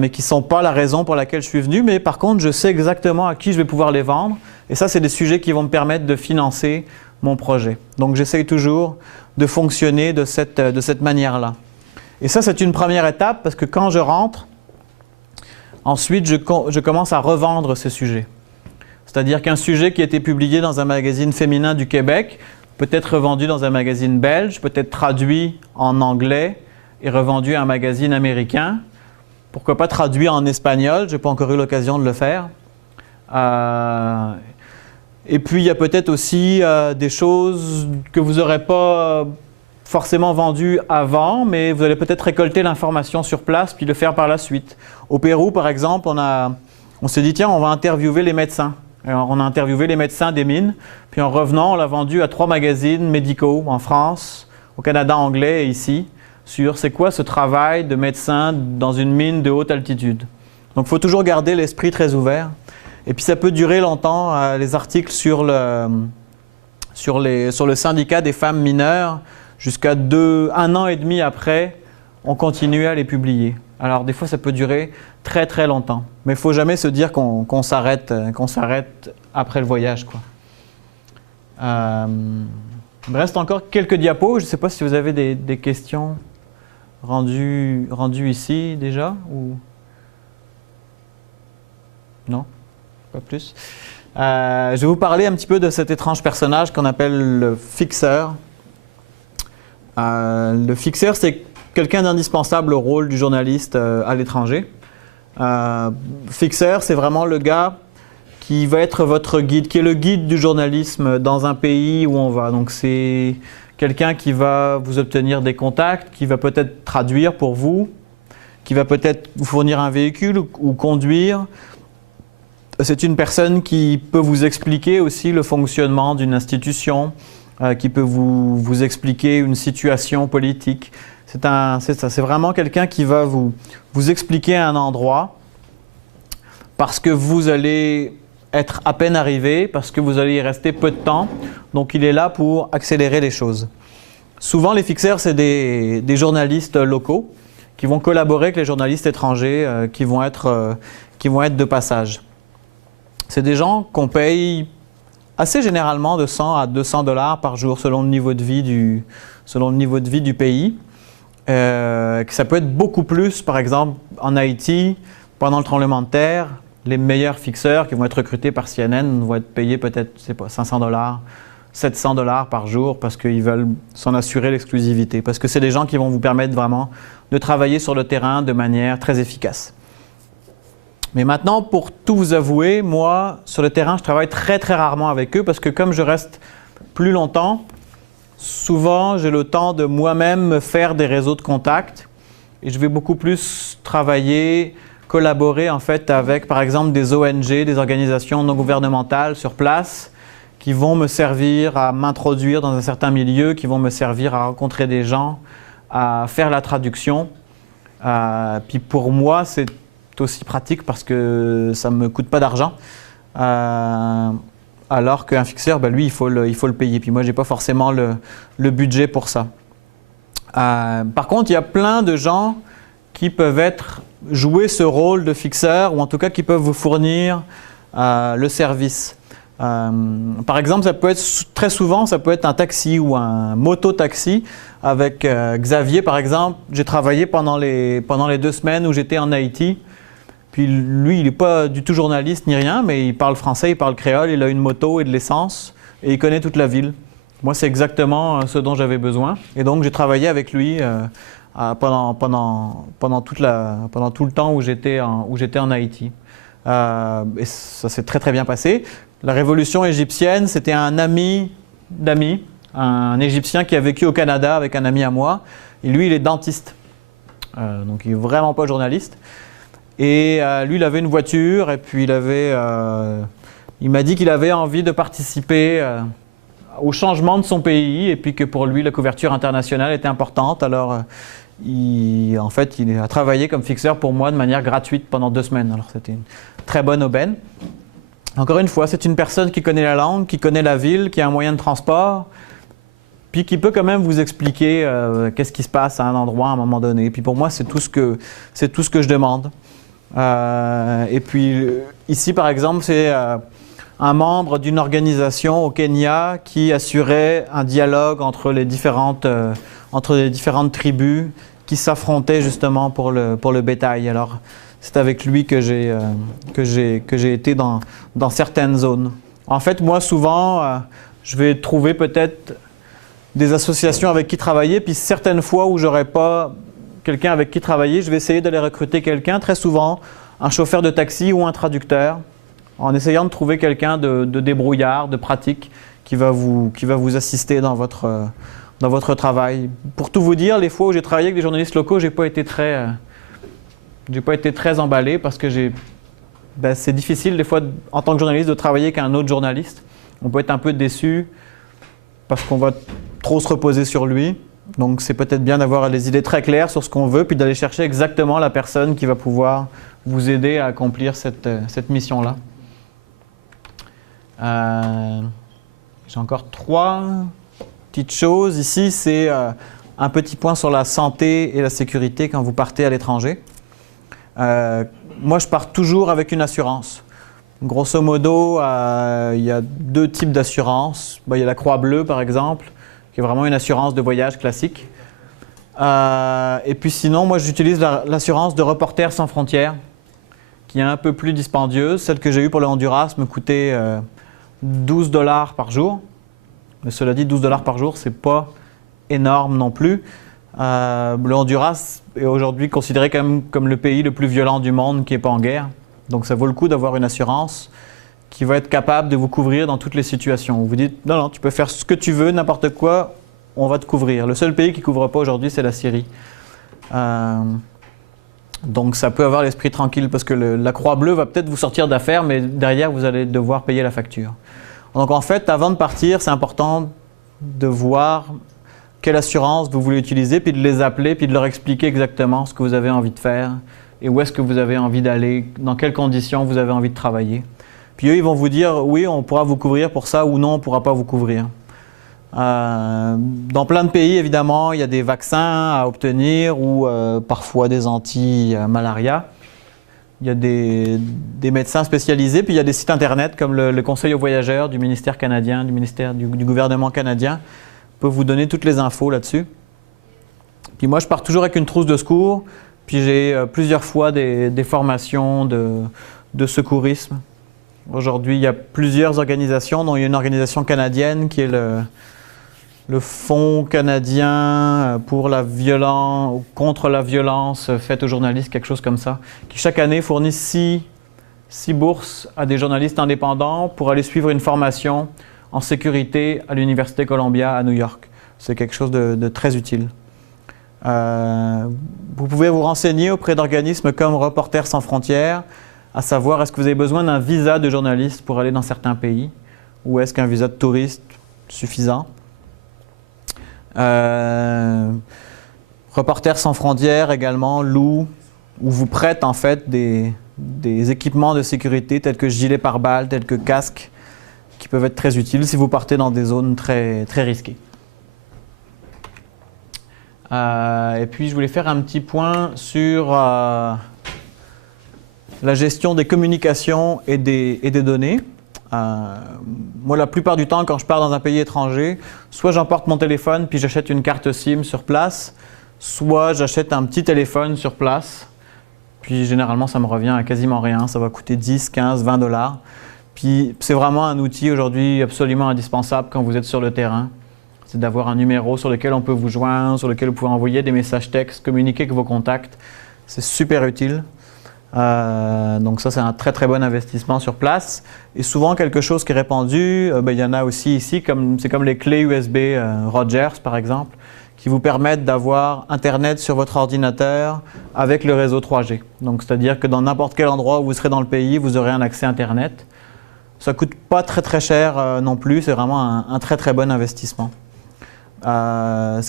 mais qui ne sont pas la raison pour laquelle je suis venu. Mais par contre, je sais exactement à qui je vais pouvoir les vendre. Et ça, c'est des sujets qui vont me permettre de financer mon projet. Donc j'essaye toujours de fonctionner de cette manière-là. Et ça, c'est une première étape parce que quand je rentre, ensuite, je commence à revendre ce sujet. C'est-à-dire qu'un sujet qui a été publié dans un magazine féminin du Québec peut être revendu dans un magazine belge, peut être traduit en anglais et revendu à un magazine américain. Pourquoi pas traduit en espagnol? Je n'ai pas encore eu l'occasion de le faire. Et puis, il y a peut-être aussi des choses que vous n'aurez pas forcément vendues avant, mais vous allez peut-être récolter l'information sur place puis le faire par la suite. Au Pérou, par exemple, on s'est dit, tiens, on va interviewer les médecins. Alors, on a interviewé les médecins des mines, puis en revenant, on l'a vendu à 3 magazines médicaux en France, au Canada anglais et ici, sur c'est quoi ce travail de médecin dans une mine de haute altitude. Donc, il faut toujours garder l'esprit très ouvert. Et puis, ça peut durer longtemps, les articles sur le syndicat des femmes mineures, jusqu'à 1 an et demi après, on continue à les publier. Alors, des fois, ça peut durer très, très longtemps. Mais il ne faut jamais se dire qu'on s'arrête après le voyage, quoi. Il me reste encore quelques diapos. Je ne sais pas si vous avez des questions rendues ici déjà ou... Non? Pas plus. Je vais vous parler un petit peu de cet étrange personnage qu'on appelle le fixeur. Le fixeur, c'est quelqu'un d'indispensable au rôle du journaliste à l'étranger. Fixeur, c'est vraiment le gars qui va être votre guide, qui est le guide du journalisme dans un pays où on va. Donc c'est quelqu'un qui va vous obtenir des contacts, qui va peut-être traduire pour vous, qui va peut-être vous fournir un véhicule ou conduire. C'est une personne qui peut vous expliquer aussi le fonctionnement d'une institution, qui peut vous expliquer une situation politique. C'est vraiment quelqu'un qui va vous expliquer un endroit parce que vous allez être à peine arrivé, parce que vous allez y rester peu de temps. Donc, il est là pour accélérer les choses. Souvent, les fixeurs, c'est des journalistes locaux qui vont collaborer avec les journalistes étrangers qui vont être de passage. C'est des gens qu'on paye assez généralement de 100 à 200 $ par jour selon le niveau de vie du pays. Ça peut être beaucoup plus, par exemple, en Haïti, pendant le tremblement de terre, les meilleurs fixeurs qui vont être recrutés par CNN vont être payés peut-être, je sais pas, 500 $, 700 $ par jour parce qu'ils veulent s'en assurer l'exclusivité. Parce que c'est des gens qui vont vous permettre vraiment de travailler sur le terrain de manière très efficace. Mais maintenant, pour tout vous avouer, moi, sur le terrain, je travaille très très rarement avec eux parce que comme je reste plus longtemps, souvent j'ai le temps de moi-même me faire des réseaux de contacts et je vais beaucoup plus travailler, collaborer en fait avec par exemple des ONG, des organisations non gouvernementales sur place qui vont me servir à m'introduire dans un certain milieu, qui vont me servir à rencontrer des gens, à faire la traduction. Puis pour moi, c'est aussi pratique parce que ça ne me coûte pas d'argent. Alors qu'un fixeur, lui, il faut le payer. Puis moi, je n'ai pas forcément le budget pour ça. Par contre, il y a plein de gens qui peuvent jouer ce rôle de fixeur ou en tout cas qui peuvent vous fournir le service. Par exemple, ça peut être très souvent, ça peut être un taxi ou un moto-taxi. Avec Xavier, par exemple, j'ai travaillé pendant les 2 semaines où j'étais en Haïti. Puis lui, il n'est pas du tout journaliste ni rien, mais il parle français, il parle créole, il a une moto et de l'essence et il connaît toute la ville. Moi, c'est exactement ce dont j'avais besoin. Et donc, j'ai travaillé avec lui pendant tout le temps où j'étais en Haïti. Et ça s'est très très bien passé. La révolution égyptienne, c'était un ami d'amis, un Égyptien qui a vécu au Canada avec un ami à moi. Et lui, il est dentiste. donc il n'est vraiment pas journaliste. Et lui, il avait une voiture, et puis il m'a dit qu'il avait envie de participer au changement de son pays, et puis que pour lui, la couverture internationale était importante. Alors, il a travaillé comme fixeur pour moi de manière gratuite pendant 2 semaines. Alors, c'était une très bonne aubaine. Encore une fois, c'est une personne qui connaît la langue, qui connaît la ville, qui a un moyen de transport, puis qui peut quand même vous expliquer qu'est-ce qui se passe à un endroit à un moment donné. Puis pour moi, c'est tout ce que je demande. Et puis ici, par exemple, c'est un membre d'une organisation au Kenya qui assurait un dialogue entre les différentes tribus qui s'affrontaient justement pour le bétail. Alors, c'est avec lui que j'ai été dans certaines zones. En fait, moi, souvent, je vais trouver peut-être des associations avec qui travailler, puis certaines fois où j'aurais pas quelqu'un avec qui travailler, je vais essayer d'aller recruter quelqu'un, très souvent un chauffeur de taxi ou un traducteur, en essayant de trouver quelqu'un de débrouillard, de pratique, qui va vous assister dans votre travail. Pour tout vous dire, les fois où j'ai travaillé avec des journalistes locaux, j'ai pas été très emballé parce que c'est difficile des fois en tant que journaliste de travailler avec un autre journaliste. On peut être un peu déçu parce qu'on va trop se reposer sur lui. Donc c'est peut-être bien d'avoir les idées très claires sur ce qu'on veut puis d'aller chercher exactement la personne qui va pouvoir vous aider à accomplir cette mission-là. J'ai encore 3 petites choses. Ici, c'est un petit point sur la santé et la sécurité quand vous partez à l'étranger. Moi, je pars toujours avec une assurance. Grosso modo, il y a 2 types d'assurance. Il y a la Croix-Bleue, par exemple, qui est vraiment une assurance de voyage classique. Et puis sinon, moi, j'utilise l'assurance de Reporters sans frontières, qui est un peu plus dispendieuse. Celle que j'ai eue pour le Honduras me coûtait $12 par jour. Mais cela dit, $12 par jour, c'est pas énorme non plus. Le Honduras est aujourd'hui considéré quand même comme le pays le plus violent du monde qui n'est pas en guerre. Donc ça vaut le coup d'avoir une assurance qui va être capable de vous couvrir dans toutes les situations. Vous dites, non, tu peux faire ce que tu veux, n'importe quoi, on va te couvrir. Le seul pays qui ne couvre pas aujourd'hui, c'est la Syrie. Donc ça peut avoir l'esprit tranquille parce que la Croix-Bleue va peut-être vous sortir d'affaires, mais derrière, vous allez devoir payer la facture. Donc en fait, avant de partir, c'est important de voir quelle assurance vous voulez utiliser, puis de les appeler, puis de leur expliquer exactement ce que vous avez envie de faire et où est-ce que vous avez envie d'aller, dans quelles conditions vous avez envie de travailler. Puis eux, ils vont vous dire, oui, on pourra vous couvrir pour ça ou non, on ne pourra pas vous couvrir. Dans plein de pays, évidemment, il y a des vaccins à obtenir ou parfois des anti-malaria. Il y a des médecins spécialisés, puis il y a des sites internet comme le Conseil aux voyageurs du ministère canadien, du gouvernement canadien, peut vous donner toutes les infos là-dessus. Puis moi, je pars toujours avec une trousse de secours, puis j'ai plusieurs fois des formations de secourisme. Aujourd'hui, il y a plusieurs organisations, dont il y a une organisation canadienne qui est le Fonds canadien contre la violence faite aux journalistes, quelque chose comme ça, qui chaque année fournit 6 bourses à des journalistes indépendants pour aller suivre une formation en sécurité à l'Université Columbia à New York. C'est quelque chose de très utile. Vous pouvez vous renseigner auprès d'organismes comme Reporters sans frontières, à savoir est-ce que vous avez besoin d'un visa de journaliste pour aller dans certains pays ou est-ce qu'un visa de touriste suffisant. Reporters sans frontières également loue ou vous prête en fait des équipements de sécurité tels que gilets pare-balles, tels que casques, qui peuvent être très utiles si vous partez dans des zones très, très risquées. Et puis je voulais faire un petit point sur la gestion des communications et des données. Moi, la plupart du temps, quand je pars dans un pays étranger, soit j'emporte mon téléphone puis j'achète une carte SIM sur place, soit j'achète un petit téléphone sur place. Puis généralement, ça me revient à quasiment rien. Ça va coûter 10, 15, 20 $. Puis c'est vraiment un outil aujourd'hui absolument indispensable quand vous êtes sur le terrain. C'est d'avoir un numéro sur lequel on peut vous joindre, sur lequel vous pouvez envoyer des messages textes, communiquer avec vos contacts. C'est super utile. Donc ça, c'est un très très bon investissement sur place. Et souvent, quelque chose qui est répandu, il y en a aussi ici, c'est comme les clés USB Rogers par exemple, qui vous permettent d'avoir Internet sur votre ordinateur avec le réseau 3G. Donc, c'est-à-dire que dans n'importe quel endroit où vous serez dans le pays, vous aurez un accès Internet. Ça ne coûte pas très très cher non plus, c'est vraiment un très très bon investissement. Ça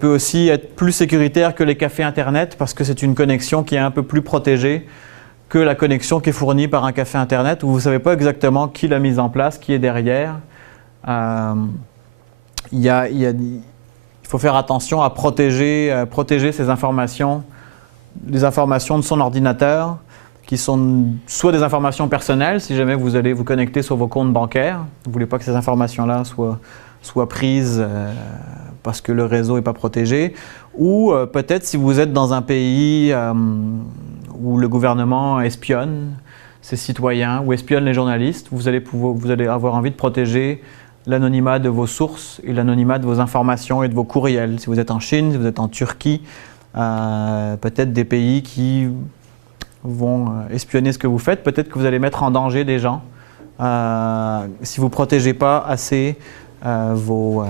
peut aussi être plus sécuritaire que les cafés Internet parce que c'est une connexion qui est un peu plus protégée que la connexion qui est fournie par un café Internet où vous ne savez pas exactement qui l'a mise en place, qui est derrière. Il faut faire attention à protéger ces informations, les informations de son ordinateur, qui sont soit des informations personnelles, si jamais vous allez vous connecter sur vos comptes bancaires. Vous ne voulez pas que ces informations-là soient prises parce que le réseau n'est pas protégé. Ou peut-être si vous êtes dans un pays où le gouvernement espionne ses citoyens ou espionne les journalistes, vous allez avoir envie de protéger l'anonymat de vos sources et l'anonymat de vos informations et de vos courriels. Si vous êtes en Chine, si vous êtes en Turquie, peut-être des pays qui vont espionner ce que vous faites. Peut-être que vous allez mettre en danger des gens si vous ne protégez pas assez vos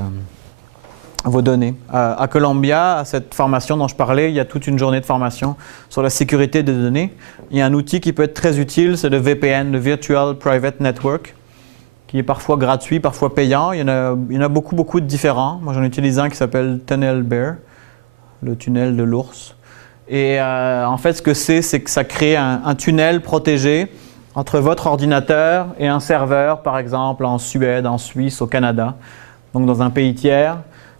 données. À Columbia, à cette formation dont je parlais, il y a toute une journée de formation sur la sécurité des données. Il y a un outil qui peut être très utile, c'est le VPN, le Virtual Private Network, qui est parfois gratuit, parfois payant. Il y en a beaucoup de différents. Moi, j'en utilise un qui s'appelle Tunnel Bear, le tunnel de l'ours. Et en fait, ce que c'est que ça crée un tunnel protégé entre votre ordinateur et un serveur, par exemple en Suède, en Suisse, au Canada, donc dans un pays tiers.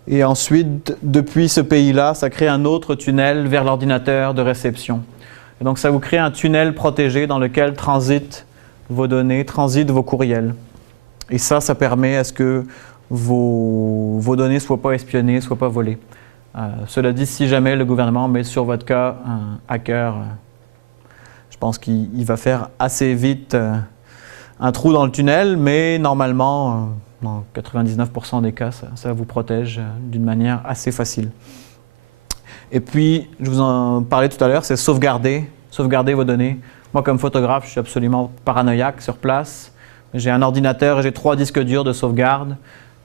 Et ensuite, depuis ce pays-là, ça crée un autre tunnel vers l'ordinateur de réception. Et donc, ça vous crée un tunnel protégé dans lequel transitent vos données, transitent vos courriels. Et ça permet à ce que vos données ne soient pas espionnées, ne soient pas volées. Cela dit, si jamais le gouvernement met sur votre cas un hacker, je pense qu'il va faire assez vite un trou dans le tunnel, mais normalement, dans 99% des cas, ça vous protège d'une manière assez facile. Et puis, je vous en parlais tout à l'heure, c'est sauvegarder vos données. Moi, comme photographe, je suis absolument paranoïaque sur place. J'ai un ordinateur et j'ai 3 disques durs de sauvegarde.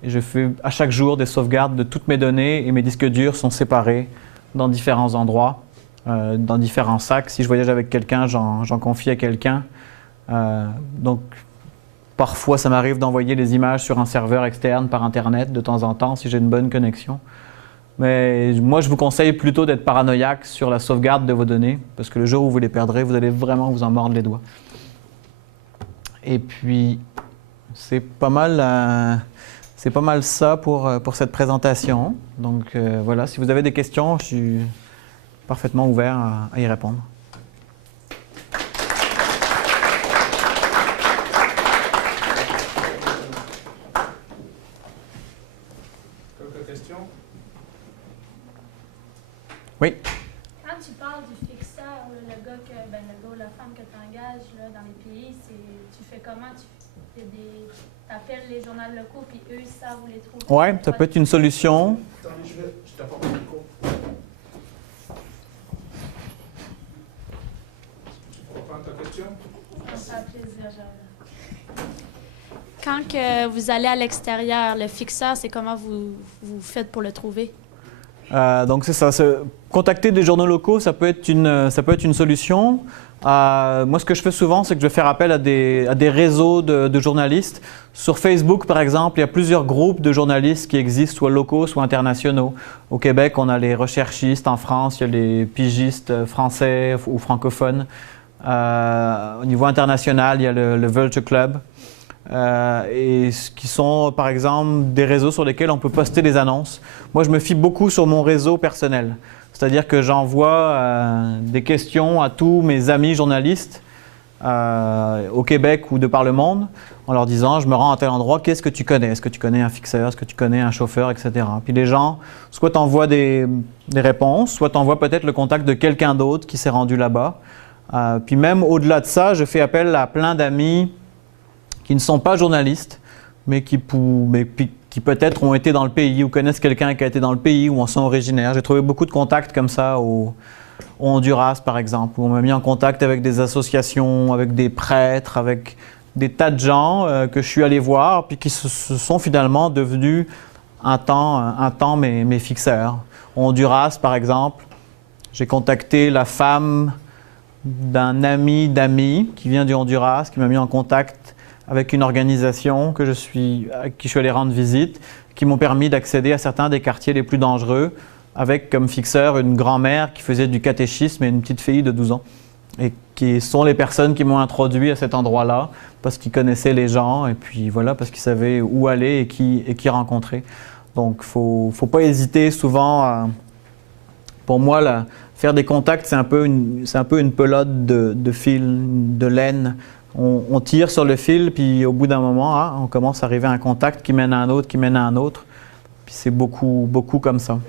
Et je fais à chaque jour des sauvegardes de toutes mes données et mes disques durs sont séparés dans différents endroits, dans différents sacs. Si je voyage avec quelqu'un, j'en confie à quelqu'un. Donc, parfois, ça m'arrive d'envoyer les images sur un serveur externe par Internet de temps en temps si j'ai une bonne connexion. Mais moi, je vous conseille plutôt d'être paranoïaque sur la sauvegarde de vos données parce que le jour où vous les perdrez, vous allez vraiment vous en mordre les doigts. Et puis, c'est pas mal ça pour cette présentation. Donc voilà, si vous avez des questions, je suis parfaitement ouvert à y répondre. Quelques questions? Oui. Quand tu parles du fixeur, le gars ou la femme que tu engages dans les pays, tu fais comment? Tu appelles les journaux locaux, puis eux, ils savent où les trouver? Oui, ça peut être une solution. Attendez, je t'apporte le micro. Tu peux reprendre ta question? Ça me fait plaisir, Quand que vous allez à l'extérieur, le fixeur, c'est comment vous faites pour le trouver? Donc c'est ça. Contacter des journaux locaux, ça peut être une solution. Moi, ce que je fais souvent, c'est que je vais faire appel à des réseaux de journalistes. Sur Facebook, par exemple, il y a plusieurs groupes de journalistes qui existent, soit locaux, soit internationaux. Au Québec, on a les recherchistes. En France, il y a les pigistes français ou francophones. Au niveau international, il y a le Vulture Club. Et qui sont, par exemple, des réseaux sur lesquels on peut poster des annonces. Moi, je me fie beaucoup sur mon réseau personnel. C'est-à-dire que j'envoie des questions à tous mes amis journalistes au Québec ou de par le monde en leur disant « je me rends à tel endroit, qu'est-ce que tu connais? Est-ce que tu connais un fixeur? Est-ce que tu connais un chauffeur? » etc. Puis les gens, soit t'envoient des réponses, soit t'envoient peut-être le contact de quelqu'un d'autre qui s'est rendu là-bas. Puis même au-delà de ça, je fais appel à plein d'amis qui ne sont pas journalistes, mais qui peut-être ont été dans le pays ou connaissent quelqu'un qui a été dans le pays ou en sont originaires. J'ai trouvé beaucoup de contacts comme ça au Honduras, par exemple, où on m'a mis en contact avec des associations, avec des prêtres, avec des tas de gens que je suis allé voir, puis qui se sont finalement devenus un temps mes fixeurs. Au Honduras, par exemple, j'ai contacté la femme d'un ami d'amis qui vient du Honduras, qui m'a mis en contact avec une organisation à qui je suis allé rendre visite, qui m'ont permis d'accéder à certains des quartiers les plus dangereux, avec comme fixeur une grand-mère qui faisait du catéchisme et une petite fille de 12 ans. Et qui sont les personnes qui m'ont introduit à cet endroit-là, parce qu'ils connaissaient les gens, et puis voilà, parce qu'ils savaient où aller et qui rencontrer. Donc, il ne faut pas hésiter souvent pour moi, là, faire des contacts, c'est un peu une pelote de fil, de laine. On tire sur le fil, puis au bout d'un moment, on commence à arriver à un contact qui mène à un autre, qui mène à un autre. Puis c'est beaucoup comme ça.